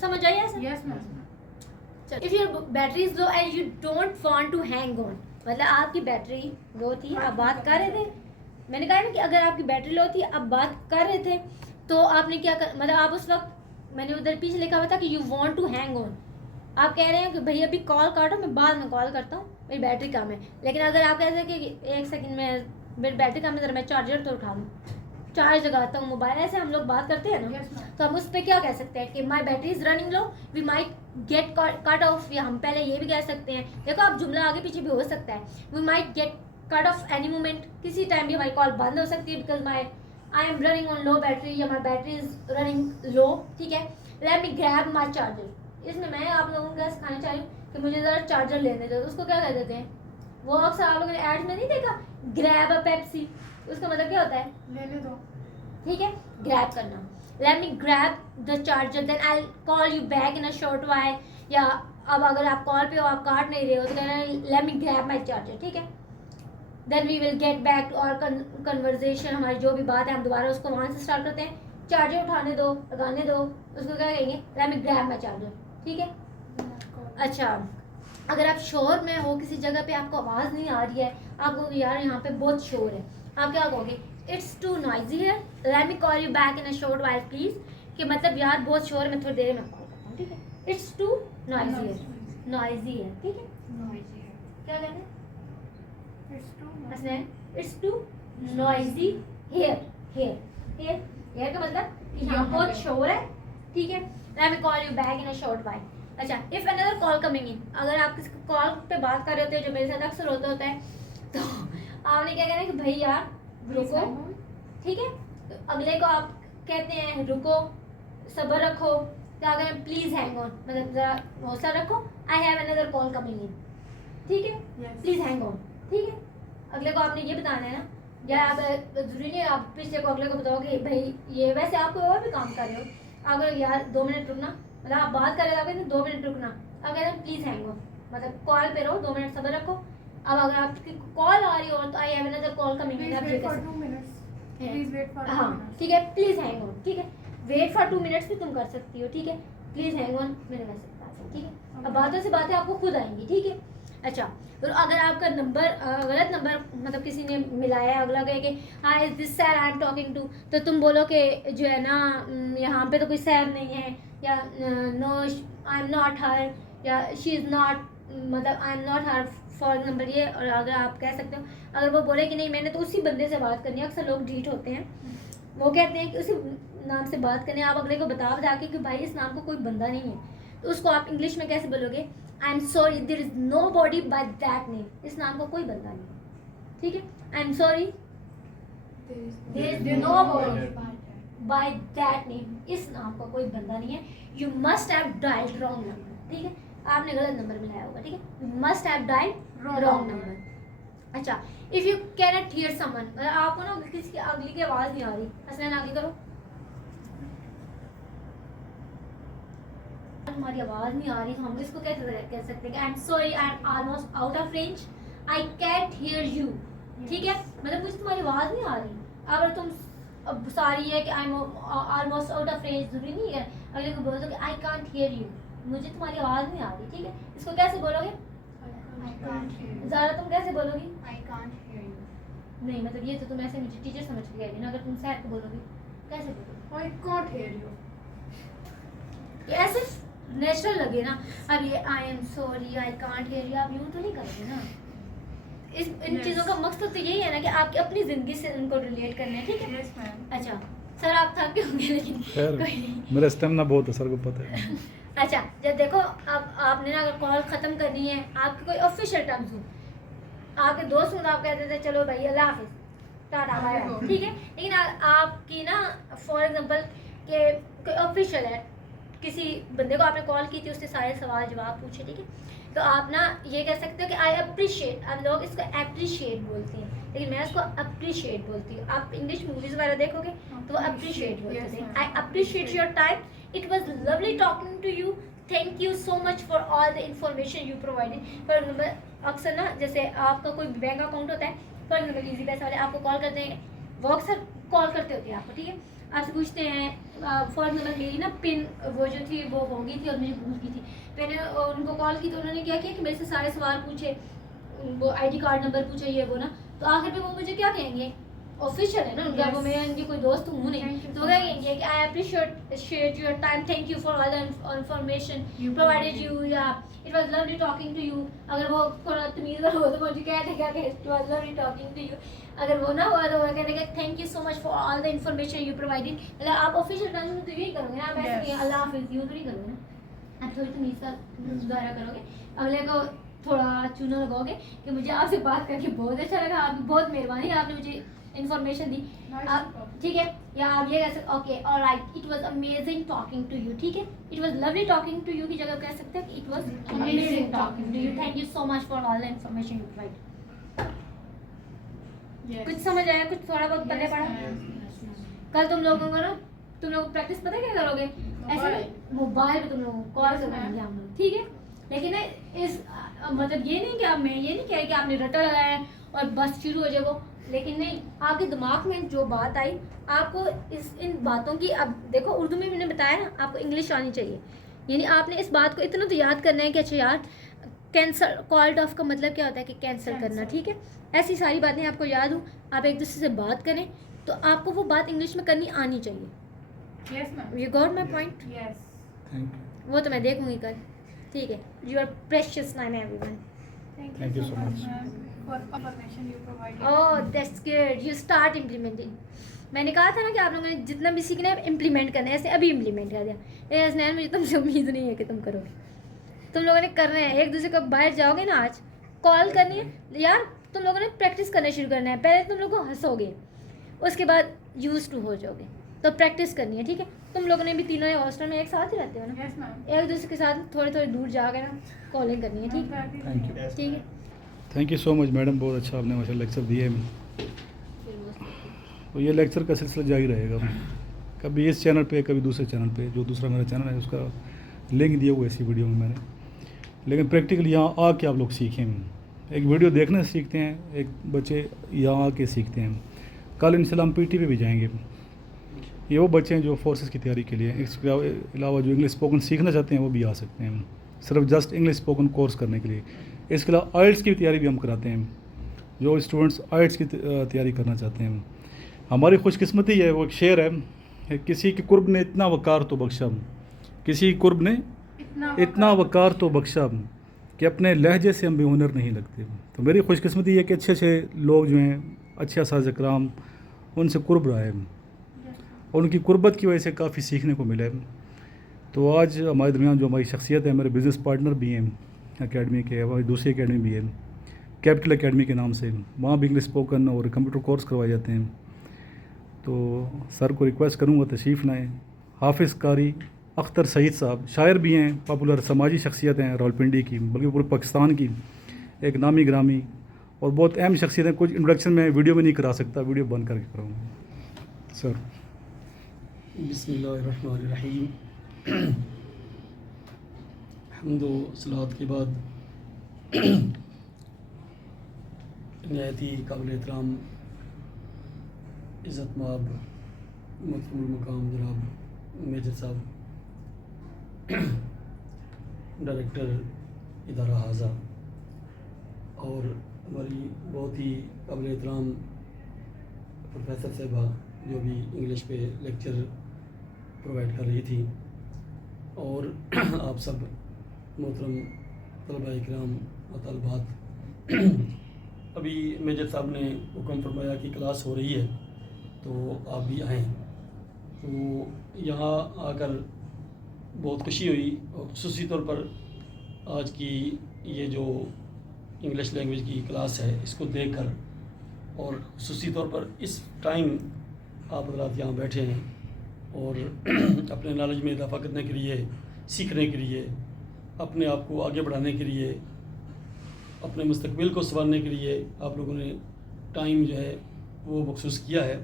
समझ आइए ऐसा? Yes ma'am. If your battery is low and you don't want to hang on, मतलब आपकी बैटरी लो थी, आप बात कर रहे थे, मैंने कहा ना कि अगर आपकी बैटरी लो थी, आप बात कर रहे थे, तो आपने क्या कर, मतलब आप उस वक्त, मैंने उधर पीछे लिखा हुआ था कि you want to hang on, आप कह रहे हैं कि भैया अभी कॉल काटो, मैं बाद में कॉल करता हूँ, मेरी बैटरी कम है। लेकिन अगर आप कहते हैं कि 1 सेकंड में मेरी बैटरी कम है, जरा मैं चार्जर तो उठा लूँ, चार्ज लगाता हूँ मोबाइल, ऐसे हम लोग बात करते हैं ना, यस मैम। तो हम उस पर क्या कह सकते हैं कि my battery is running low, we might get cut off, या हम पहले ये भी कह सकते हैं, देखो आप जुमला आगे पीछे भी हो सकता है, we might get cut off any moment, किसी टाइम भी हमारी कॉल बंद हो सकती है, because my I am running on low battery, या my battery is running low, ठीक है। Let me grab my charger, इसमें मैं आप लोगों को क्या सिखाना चाह रही हूँ कि मुझे ज़रा चार्जर लेने दो, उसको क्या कह देते हैं, वो अक्सर आप लोगों ने एड में नहीं देखा, ग्रैब अ पेप्सी, उसका मतलब क्या होता है, लेने दो। ठीक है, ग्रैब करना। Let me grab the charger then I call you back in a short while, या अब अगर आप कॉल पे हो, आप काट नहीं रहे हो, तो कहना let me grab my charger, ठीक है। Then we will get back to our conversation, हमारी जो भी बात है हम दोबारा उसको वहाँ से स्टार्ट करते हैं। चार्जर उठाने दो, लगाने दो, उसको क्या कहेंगे, late me grab my charger, ठीक है। अच्छा, अगर आप शोर में हो किसी जगह पे, आपको आवाज़ नहीं आ रही है, आपको यार यहाँ पे बहुत शोर है, आप क्या कहोगे, इट्स टू नॉइजी है, let me call you back in a short while please, कि मतलब यार बहुत शोर है, मैं थोड़ी देर में कॉल करता हूँ, ठीक है। इट्स टू नॉइजी है, नॉइजी है, ठीक है, Noisy है. क्या कहते हैं, It's too much. हंसना है, it's too noisy here, here here here का मतलब कि यहाँ बहुत शोर है, ठीक है। Let me call you back in a short while. अच्छा, if another call coming in, अगर आप किसी कॉल पे बात कर रहे होते हैं, जो मेरे साथ अक्सर होता है, तो आपने क्या कहना है कि भाई यार रुको, ठीक है। तो अगले को आप कहते हैं रुको, सब्र रखो, तो अगर प्लीज हैंग ऑन, मतलब जरा हौसला रखो, I have another call coming इन, ठीक है, Yes. प्लीज हैंग ऑन, ठीक है। अगले को आपने ये बताना है ना, या आप जरूरी नहीं है आप पिछले को अगले को बताओ कि भाई ये, वैसे आप कोई और भी काम कर रहे हो, अगर यार 2 मिनट रुकना, मतलब आप बात कर रहे हो, आप कहते हैं 2 मिनट रुकना, अब कहते हैं प्लीज हैंग ऑन, मतलब कॉल पे रहो, 2 मिनट सब्र रखो। अब अगर आपकी कॉल आ रही हो तो I have another call coming in, Please आप ये wait कर for सकते 2 minutes. हैं। Please wait for 2 हाँ minutes. ठीक है, प्लीज हैंग ऑन, ठीक है, वेट फॉर 2 मिनट्स भी तुम कर सकती हो, ठीक है, प्लीज हैंग ऑन मेरे वैसे बात है, ठीक है। अब बातों से बातें आपको खुद आएंगी, ठीक है। अच्छा, तो अगर आपका नंबर गलत नंबर, मतलब किसी ने मिलाया है, अगला कहे कि हाँ is this sir I am talking to, तो तुम बोलो कि जो है ना यहाँ पे तो कोई सर नहीं है, या no I am not her, या शी इज़ नॉट, मतलब I am not her for example ये। और अगर आप कह सकते हो, अगर वो बोले कि नहीं मैंने तो उसी बंदे से बात करनी है, अक्सर लोग डीट होते हैं, वो कहते हैं कि उसी नाम से बात करनी है, आप अगले को बता के कि भाई इस नाम को कोई बंदा नहीं है, तो उसको आप इंग्लिश में कैसे बोलोगे, I am sorry there is nobody by that name, इस नाम का कोई बंदा नहीं है, ठीक है। I am sorry there is nobody by that name, इस नाम का कोई बंदा नहीं है, you must have dialled wrong number, ठीक है, आपने गलत नंबर मिलाया होगा, ठीक है, you must have dialled wrong number. अच्छा, if you cannot hear someone, मतलब आपको ना किसी की अगली की आवाज़ नहीं आ रही, हसनैन आगे करो, हमारी आवाज़ नहीं आ रही, तो हम इसको कैसे कह सकते हैं कि आई am sorry I am almost out of range, I can't here you, ठीक है, मतलब मुझे तुम्हारी आवाज़ नहीं आ रही। अगर तुम अब सारी है कि I am almost out of range, जरूरी नहीं है अगले को बोल दो कि आई कांट हियर यू, मुझे तुम्हारी आवाज़ नहीं आ रही, ठीक है। इसको कैसे बोलोगे, I can't hear you. ज़रा तुम कैसे बोलोगी, I can't hear you. नहीं मतलब ये तो तुम ऐसे मुझे टीचर समझ के कह रही ना, अगर तुम सैड को बोलोगी कैसे बोलोगे, I can't hear you. ये ऐसे नेचुरल लगे ना। अब ये आई am sorry I can't hear you, आप यूँ तो नहीं करोगे ना। इन Yes. चीज़ों का मकसद तो यही है ना कि आपकी अपनी ज़िंदगी से उनको रिलेट करना है, ठीक है। Yes, ma'am. अच्छा सर आप थक गए होंगे, लेकिन खैर कोई नहीं। मेरा स्टेमिना बहुत है सर को पता है। अच्छा, जब देखो अब आपने ना अगर कॉल ख़त्म करनी है, आपके कोई ऑफिशियल टर्म्स हो, आपके दोस्त हों, आप कहते थे चलो भाई अल्लाह हाफिज़ टाटा बाय बाय, ठीक है। लेकिन आपकी ना फॉर एग्जांपल कि कोई ऑफिशियल है, किसी बंदे को आपने कॉल की थी, उससे सारे सवाल जवाब पूछे, ठीक है। तो आप ना ये कह सकते हो कि आई अप्रिशिएट, आप लोग इसको अप्रिशिएट बोलते हैं, लेकिन मैं इसको अप्रिशिएट बोलती हूँ। आप इंग्लिश मूवीज वगैरह देखोगे तो वो अप्रिशिएट बोलते Yes, हैं। ma'am. I appreciate your time, it was lovely talking to you, thank you so much for all the information you provided. For example अक्सर ना जैसे आपका कोई बैंक अकाउंट होता है, फॉर एग्जाम्पल इजी पैसा वाले आपको कॉल करते हैं, वो अक्सर कॉल करते होते हैं आपको, ठीक है, आपसे पूछते हैं फॉर एग्जाम्पल मेरी ना पिन वो जो थी वो हो गई थी और मुझे भूल गई थी, मैंने उनको कॉल की तो उन्होंने क्या किया कि मेरे से सारे सवाल पूछे, वो आईडी कार्ड नंबर पूछे, ये वो ना, तो आखिर में वो मुझे क्या कहेंगे, ऑफिशियल है ना उनका, वो मैं उनकी कोई दोस्त हूँ नहीं, तो वो क्या कहेंगे कि I appreciate your time, thank you for all the information you provided you, या it was lovely talking to you. अगर वो थोड़ा तमीज़ हो तो मुझे कहते क्या कि it was lovely talking to you, अगर वो ना हुआ तो वो कहते thank you so much for all the information you provided. मतलब आप ऑफिशियल टाइम में तो यही करोगे ना, आप ऐसे नहीं अल्लाह हाफिज़ यूँ तो नहीं करोगे ना, आप थोड़ी तमीज़ का मुजाहरा करोगे, अगले को थोड़ा चूना लगाओगे कि मुझे आपसे बात करके बहुत अच्छा लगा, आपकी बहुत मेहरबानी, आपने मुझे इन्फॉर्मेशन दी, आप ठीक है, या आप ये कह सकते okay alright it was amazing talking to you, ठीक है, it was lovely talking to you की जगह कह सकते हैं कि it was amazing talking to you, thank you so much for all the information you provide. कुछ समझ आया, कुछ थोड़ा बहुत पढ़ने पड़ा? कल तुम लोगों को ना, तुम लोग प्रैक्टिस पता है क्या करोगे, ऐसे मोबाइल पे तुम लोगों को कॉल करवाएंगे हम लोग, ठीक है, लेकिन ना इस मतलब ये नहीं कि आप, मैं ये नहीं कह रही कि आपने रटा लगाया है और बस शुरू हो जाए वो, लेकिन नहीं, आपके दिमाग में जो बात आई आपको इन बातों की, अब देखो उर्दू में मैंने बताया ना आपको इंग्लिश आनी चाहिए, यानी आपने इस बात को इतना तो याद करना है कि अच्छा यार कैंसल, कॉल्ड ऑफ का मतलब क्या होता है कि कैंसिल करना, ठीक है, ऐसी सारी बातें आपको याद हो, आप एक दूसरे से बात करें तो आपको वो बात इंग्लिश में करनी आनी चाहिए। Yes, ma'am. You got my point? Yes. Thank you. वो तो मैं देखूंगी कल, ठीक है, you are precious time everyone. Thank you so much. ma'am, for information you provided. Oh that's good, you start implementing. मैंने कहा था ना कि आप लोगों ने जितना भी सीखना है इम्प्लीमेंट करना है, ऐसे अभी इम्प्लीमेंट कर दिया। ये हसनैन मुझे तुमसे उम्मीद नहीं है कि तुम करोगे, तुम लोगों ने करना है, एक दूसरे को बाहर जाओगे ना, आज कॉल करनी है यार, तुम लोगों ने प्रैक्टिस करना शुरू करना है, पहले तुम लोग को हंसोगे उसके बाद यूज टू हो जाओगे, तो प्रैक्टिस करनी है, ठीक है। तुम लोगों ने भी तीनों हॉस्टल में एक साथ ही रहते हो ना, Yes, ma'am. एक दूसरे के साथ थोड़े थोड़े दूर जाकर ना कॉलिंग करनी है, ठीक है, थैंक यू। ठीक है। Thank you so much madam, बहुत अच्छा आपने माशा लेक्चर दिए हैं, तो ये लेक्चर का सिलसिला जारी रहेगा, कभी इस चैनल पे कभी दूसरे चैनल पे, जो दूसरा मेरा चैनल है उसका लिंक दिया हुआ है इसी वीडियो में मैंने, लेकिन प्रैक्टिकली यहाँ आके आप लोग सीखें, एक वीडियो देखने से सीखते हैं, एक बच्चे यहाँ आके सीखते हैं, कल इंशाल्लाह हम पीटी पे भी जाएंगे, ये वो बच्चे हैं जो फोर्सेस की तैयारी के लिए, इसके अलावा जो इंग्लिश स्पोकन सीखना चाहते हैं वो भी आ सकते हैं, सिर्फ जस्ट इंग्लिश स्पोकन कोर्स करने के लिए। इसके अलावा आइल्स की तैयारी भी हम कराते हैं, जो स्टूडेंट्स आइल्स की तैयारी करना चाहते हैं। हमारी खुशकिस्मती है, वो एक शेर है, किसी की कुर्ब ने इतना वकार तो बख्शा, किसी की कुर्ब ने इतना वकार तो बख्शा कि अपने लहजे से हम बेहुनर नहीं लगते। तो मेरी खुशकिस्मती है कि अच्छे अच्छे लोग जो हैं, अच्छे असाज़ कराम, उनसे कुर्ब रहा है और उनकी कुर्बत की वजह से काफ़ी सीखने को मिला है। तो आज हमारे दरमियान जो हमारी शख्सियत है, मेरे बिज़नेस पार्टनर भी हैं एकेडमी के, हमारी दूसरी एकेडमी भी है कैपिटल एकेडमी के नाम से, वहाँ भी इंग्लिश स्पोकन और कंप्यूटर कोर्स करवाए जाते हैं। तो सर को रिक्वेस्ट करूँगा तशरीफ़ लाएँ। हाफिज़ कारी अख्तर सईद साहब शायर भी हैं, पॉपुलर समाजी शख्सियत हैं रावलपिंडी की, बल्कि पूरे पाकिस्तान की एक नामी ग्रामी और बहुत अहम शख्सियत है। कुछ इंट्रोडक्शन में वीडियो में नहीं करा सकता, वीडियो बंद करके कराऊँगा सर। बिस्मिल्लाहिर्रहमानिर्रहीम। हम्दो सलात के बाद नहायत ही काबिल एहतराम इज़्ज़त माब मुहतरम मकाम जनाब मेजर साहब, डायरेक्टर इदारा हाजा, और हमारी बहुत ही काबिल एहतराम प्रोफेसर साहबा जो भी इंग्लिश पे लेक्चर प्रोवाइड कर रही थी, और आप सब मोहतरम तलबा इकराम और तलबात, अभी मेजर साहब ने हुक्म फरमाया कि क्लास हो रही है तो आप भी आएँ। तो यहाँ आकर बहुत खुशी हुई, और ख़ुसूसी तौर पर आज की ये जो इंग्लिश लैंग्वेज की क्लास है इसको देखकर, और ख़ुसूसी तौर पर इस टाइम आप हज़रात यहाँ बैठे हैं और अपने नॉलेज में इजाफ़ा करने के लिए, सीखने के लिए अपने आप को आगे बढ़ाने के लिए, अपने मुस्तकबिल को संवारने के लिए आप लोगों ने टाइम जो है वो मखसूस किया है।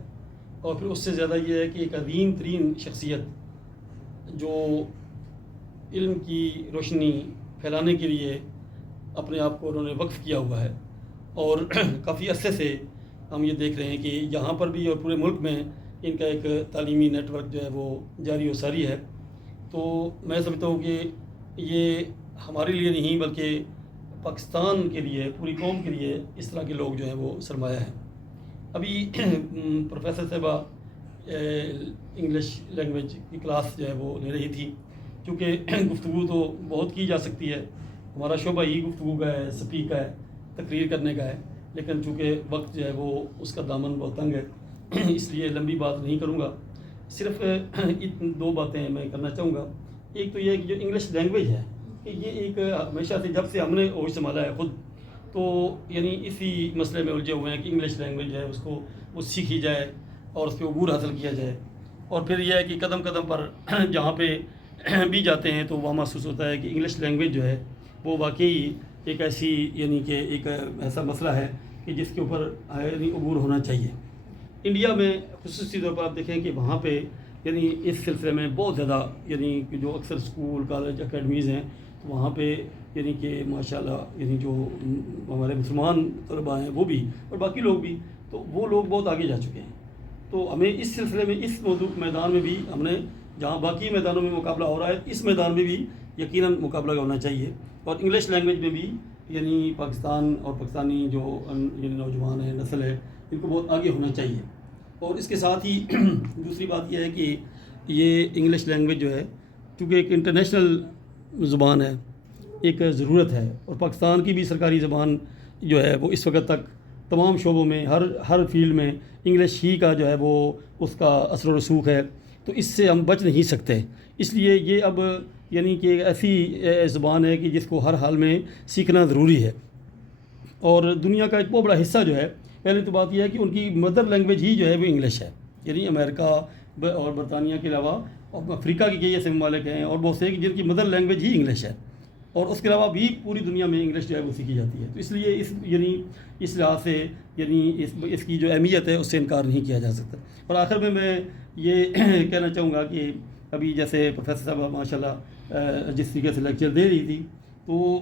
और फिर उससे ज़्यादा ये है कि एक अजीम तरीन शख्सियत जो इल्म की रोशनी फैलाने के लिए अपने आप को उन्होंने वक्फ किया हुआ है। और काफ़ी अरसे से हम ये देख रहे हैं कि यहाँ पर भी और पूरे मुल्क में इनका एक तालीमी नेटवर्क जो है वो जारी व सारी है। तो मैं समझता हूँ कि ये हमारे लिए नहीं बल्कि पाकिस्तान के लिए, पूरी कौम के लिए इस तरह के लोग जो हैं वो सरमाया है। अभी प्रोफेसर साहबा इंग्लिश लैंग्वेज की क्लास जो है वो ले रही थी। चूँकि गुफ्तगू तो बहुत की जा सकती है, हमारा शोबा ही गुफ्तगू का है, स्पीक का है, तकरीर करने का है, लेकिन चूँकि वक्त जो है वो उसका दामन बहुत तंग है इसलिए लंबी बात नहीं करूँगा। सिर्फ दो बातें मैं करना चाहूँगा। एक तो ये कि जो इंग्लिश लैंग्वेज है कि ये एक हमेशा से जब से हमने होश संभाला है ख़ुद, तो यानी इसी मसले में उलझे हुए हैं कि इंग्लिश लैंग्वेज है उसको वो सीखी जाए और उस पर अबूर हासिल किया जाए। और फिर यह है कि कदम कदम पर जहाँ पे भी जाते हैं तो वहाँ महसूस होता है कि इंग्लिश लैंग्वेज जो है वो वाकई एक ऐसी यानी कि एक ऐसा मसला है कि जिसके ऊपर यानी अबूर होना चाहिए। इंडिया में ख़ुसूसी तौर पर आप देखें कि वहाँ पे यानी इस सिलसिले में बहुत ज़्यादा यानी कि जो अक्सर स्कूल, कॉलेज, अकेडमीज़ हैं तो वहाँ पे यानी कि माशाल्लाह यानी जो हमारे मुसलमान तलबा हैं वो भी और बाकी लोग भी, तो वो लोग बहुत आगे जा चुके हैं। तो हमें इस सिलसिले में इस मैदान में भी हमने जहाँ बाकी मैदानों में मुकाबला हो रहा है इस मैदान में भी यकीनन मुकाबला होना चाहिए। और इंग्लिश लैंग्वेज में भी यानी पाकिस्तान और पाकिस्तानी जो यानी नौजवान है, नस्ल है, इनको बहुत आगे होना चाहिए। और इसके साथ ही दूसरी बात यह है कि ये इंग्लिश लैंग्वेज जो है क्योंकि एक इंटरनेशनल ज़ुबान है, एक ज़रूरत है, और पाकिस्तान की भी सरकारी ज़बान जो है वो इस वक्त तक तमाम शोबों में हर फील्ड में इंग्लिश ही का जो है वो उसका असर रसूख है। तो इससे हम बच नहीं सकते। इसलिए ये अब यानी कि एक ऐसी ज़ुबान है कि जिसको हर हाल में सीखना ज़रूरी है। और दुनिया का एक बहुत बड़ा हिस्सा जो है, पहले तो बात यह है कि उनकी मदर लैंग्वेज ही जो है वो इंग्लिश है। यानी अमेरिका और बरतानिया के अलावा और अफ्रीका के कई ऐसे ममालिक हैं और बहुत से जिनकी मदर लैंग्वेज ही इंग्लिश है, और उसके अलावा भी पूरी दुनिया में इंग्लिश जो है वो सीखी जाती है। तो इसलिए इस लिहाज से यानी इसकी जो अहमियत है उससे इनकार नहीं किया जा सकता। और आखिर में मैं ये कहना चाहूँगा कि अभी जैसे प्रोफेसर साहब माशाल्लाह जिस तरीके से लेक्चर दे रही थी तो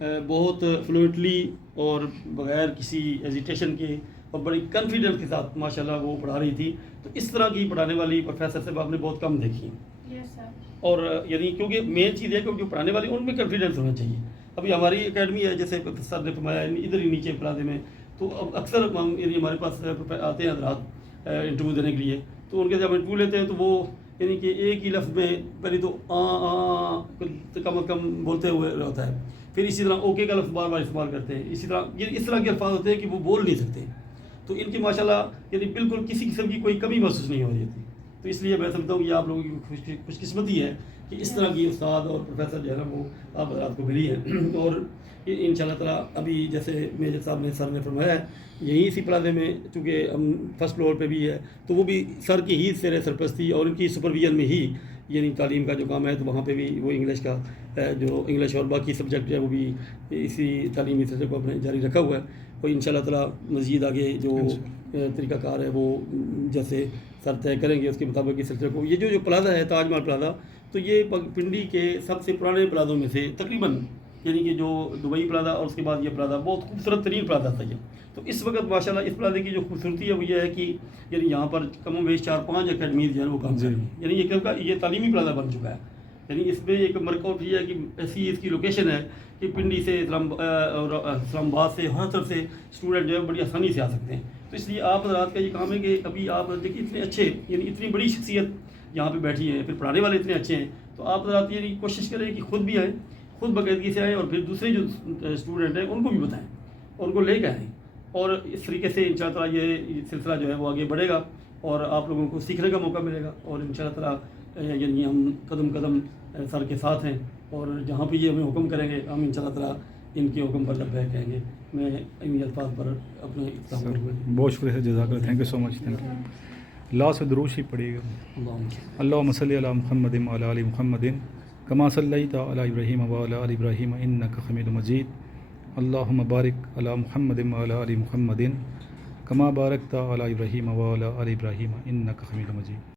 बहुत फ्लुएंटली और बग़ैर किसी एजिटेशन के और बड़ी कॉन्फिडेंस के साथ माशाल्लाह वो पढ़ा रही थी। तो इस तरह की पढ़ाने वाली प्रोफेसर साहब आपने बहुत कम देखी। Yes sir. और यानी क्योंकि मेन चीज़ है कि जो पढ़ाने वाले उनमें कॉन्फिडेंस होना चाहिए। अभी हमारी एकेडमी है, जैसे सर ने फरमाया इधर ही नीचे प्लाजे में, तो अब अक्सर हम यानी हमारे पास आते हैं हज़रात इंटरव्यू देने के लिए, तो उनके जब इंटरव्यू लेते हैं तो वो यानी कि एक ही लफ्ज़ में पहले तो कम कम बोलते हुए होता है, फिर इसी तरह ओके का लफ्ज़ बार बार इस्तेमाल करते हैं। इस तरह के अल्फाज होते हैं कि वो बोल नहीं सकते। तो इनकी माशाल्लाह यानी बिल्कुल किसी किस्म की कोई कमी महसूस नहीं हो रही थी। तो इसलिए मैं समझता हूँ कि आप लोगों की खुशकिस्मती है कि इस तरह की उस्ताद और प्रोफेसर जो है ना वो आप हज़रात को मिली है। और इंशाल्लाह ताला अभी जैसे मेजर साहब ने सर ने फरमाया है यहीं इसी प्लाजे में, चूँकि हम फर्स्ट फ्लोर पे भी है, तो वो भी सर की ही सेर सरपरस्ती और उनकी सुपरविजन में ही यानी तालीम का जो काम है, तो वहाँ पे भी वो इंग्लिश का जो इंग्लिश और बाकी सब्जेक्ट है वो भी इसी तालीमी सिलसिले को अपने जारी रखा हुआ है। और इंशाल्लाह ताला मज़ीद आगे जो तरीक़ाकार है वो जैसे सर तय करेंगे उसके मुताबिक इस सिलसिले को। ये जो प्लाजा है ताजमहल प्लाजा, तो ये पिंडी के सबसे पुराने प्लाजों में से तकरीबन, यानी कि जो दुबई प्लाजा और उसके बाद ये प्लाजा बहुत खूबसूरत तरीन प्लाजा था ये। तो इस वक्त माशाल्लाह इस प्लाजे की जो खूबसूरती है वो ये है कि यानी यहाँ पर कम वेश 4-5 अकेडमीज़ जो है वो काम कर रही है। यानी ये क्योंकि ये तालीमी प्लाजा बन चुका है। यानी इसमें एक मरकज़ ये है कि ऐसी इसकी लोकेशन है कि पिंडी से इस्लामाबाद से हर तरफ से स्टूडेंट जो है बड़ी आसानी से आ सकते हैं। तो इसलिए आप हज़रात का ये काम है कि कभी आप देखिए इतने अच्छे यानी इतनी बड़ी शख्सियत यहाँ पे बैठी है, फिर पढ़ाने वाले इतने अच्छे हैं, तो आप हज़रात ये कोशिश करें कि खुद भी आएँ, खुद बाकायदगी से आएँ और फिर दूसरे जो स्टूडेंट हैं उनको भी बताएँ, उनको लेकर आएँ। और इस तरीके से इंशाअल्लाह ये सिलसिला जो है वो आगे बढ़ेगा और आप लोगों को सीखने का मौका मिलेगा। और इंशाअल्लाह यानी हम कदम कदम सर के साथ हैं और जहाँ पे ये हमें हुक्म करेंगे हम इंशाअल्लाह इनके हुक्म पर लब्बैक कहेंगे। मैं इन अल्फाज पर अपने बहुत शुक्रिया, जज़ाकल्लाह, thank you so much, thank you. Last में दुरूद शरीफ पढ़िएगा। अल्लाहुम्मा सल्ली अला मुहम्मदिन व अला आलि मुहम्मदिन कमा सल्लैता अला इब्राहीम व अला आलि इब्राहीम इन्नका हमीदुम मजीद। अल्लाहुम्मा बारिक अला मुहम्मदिन व अला आलि मुहम्मदिन कमा बारकता अला इब्राहीम व अला आलि इब्राहीम इन्नका हमीदुम मजीद।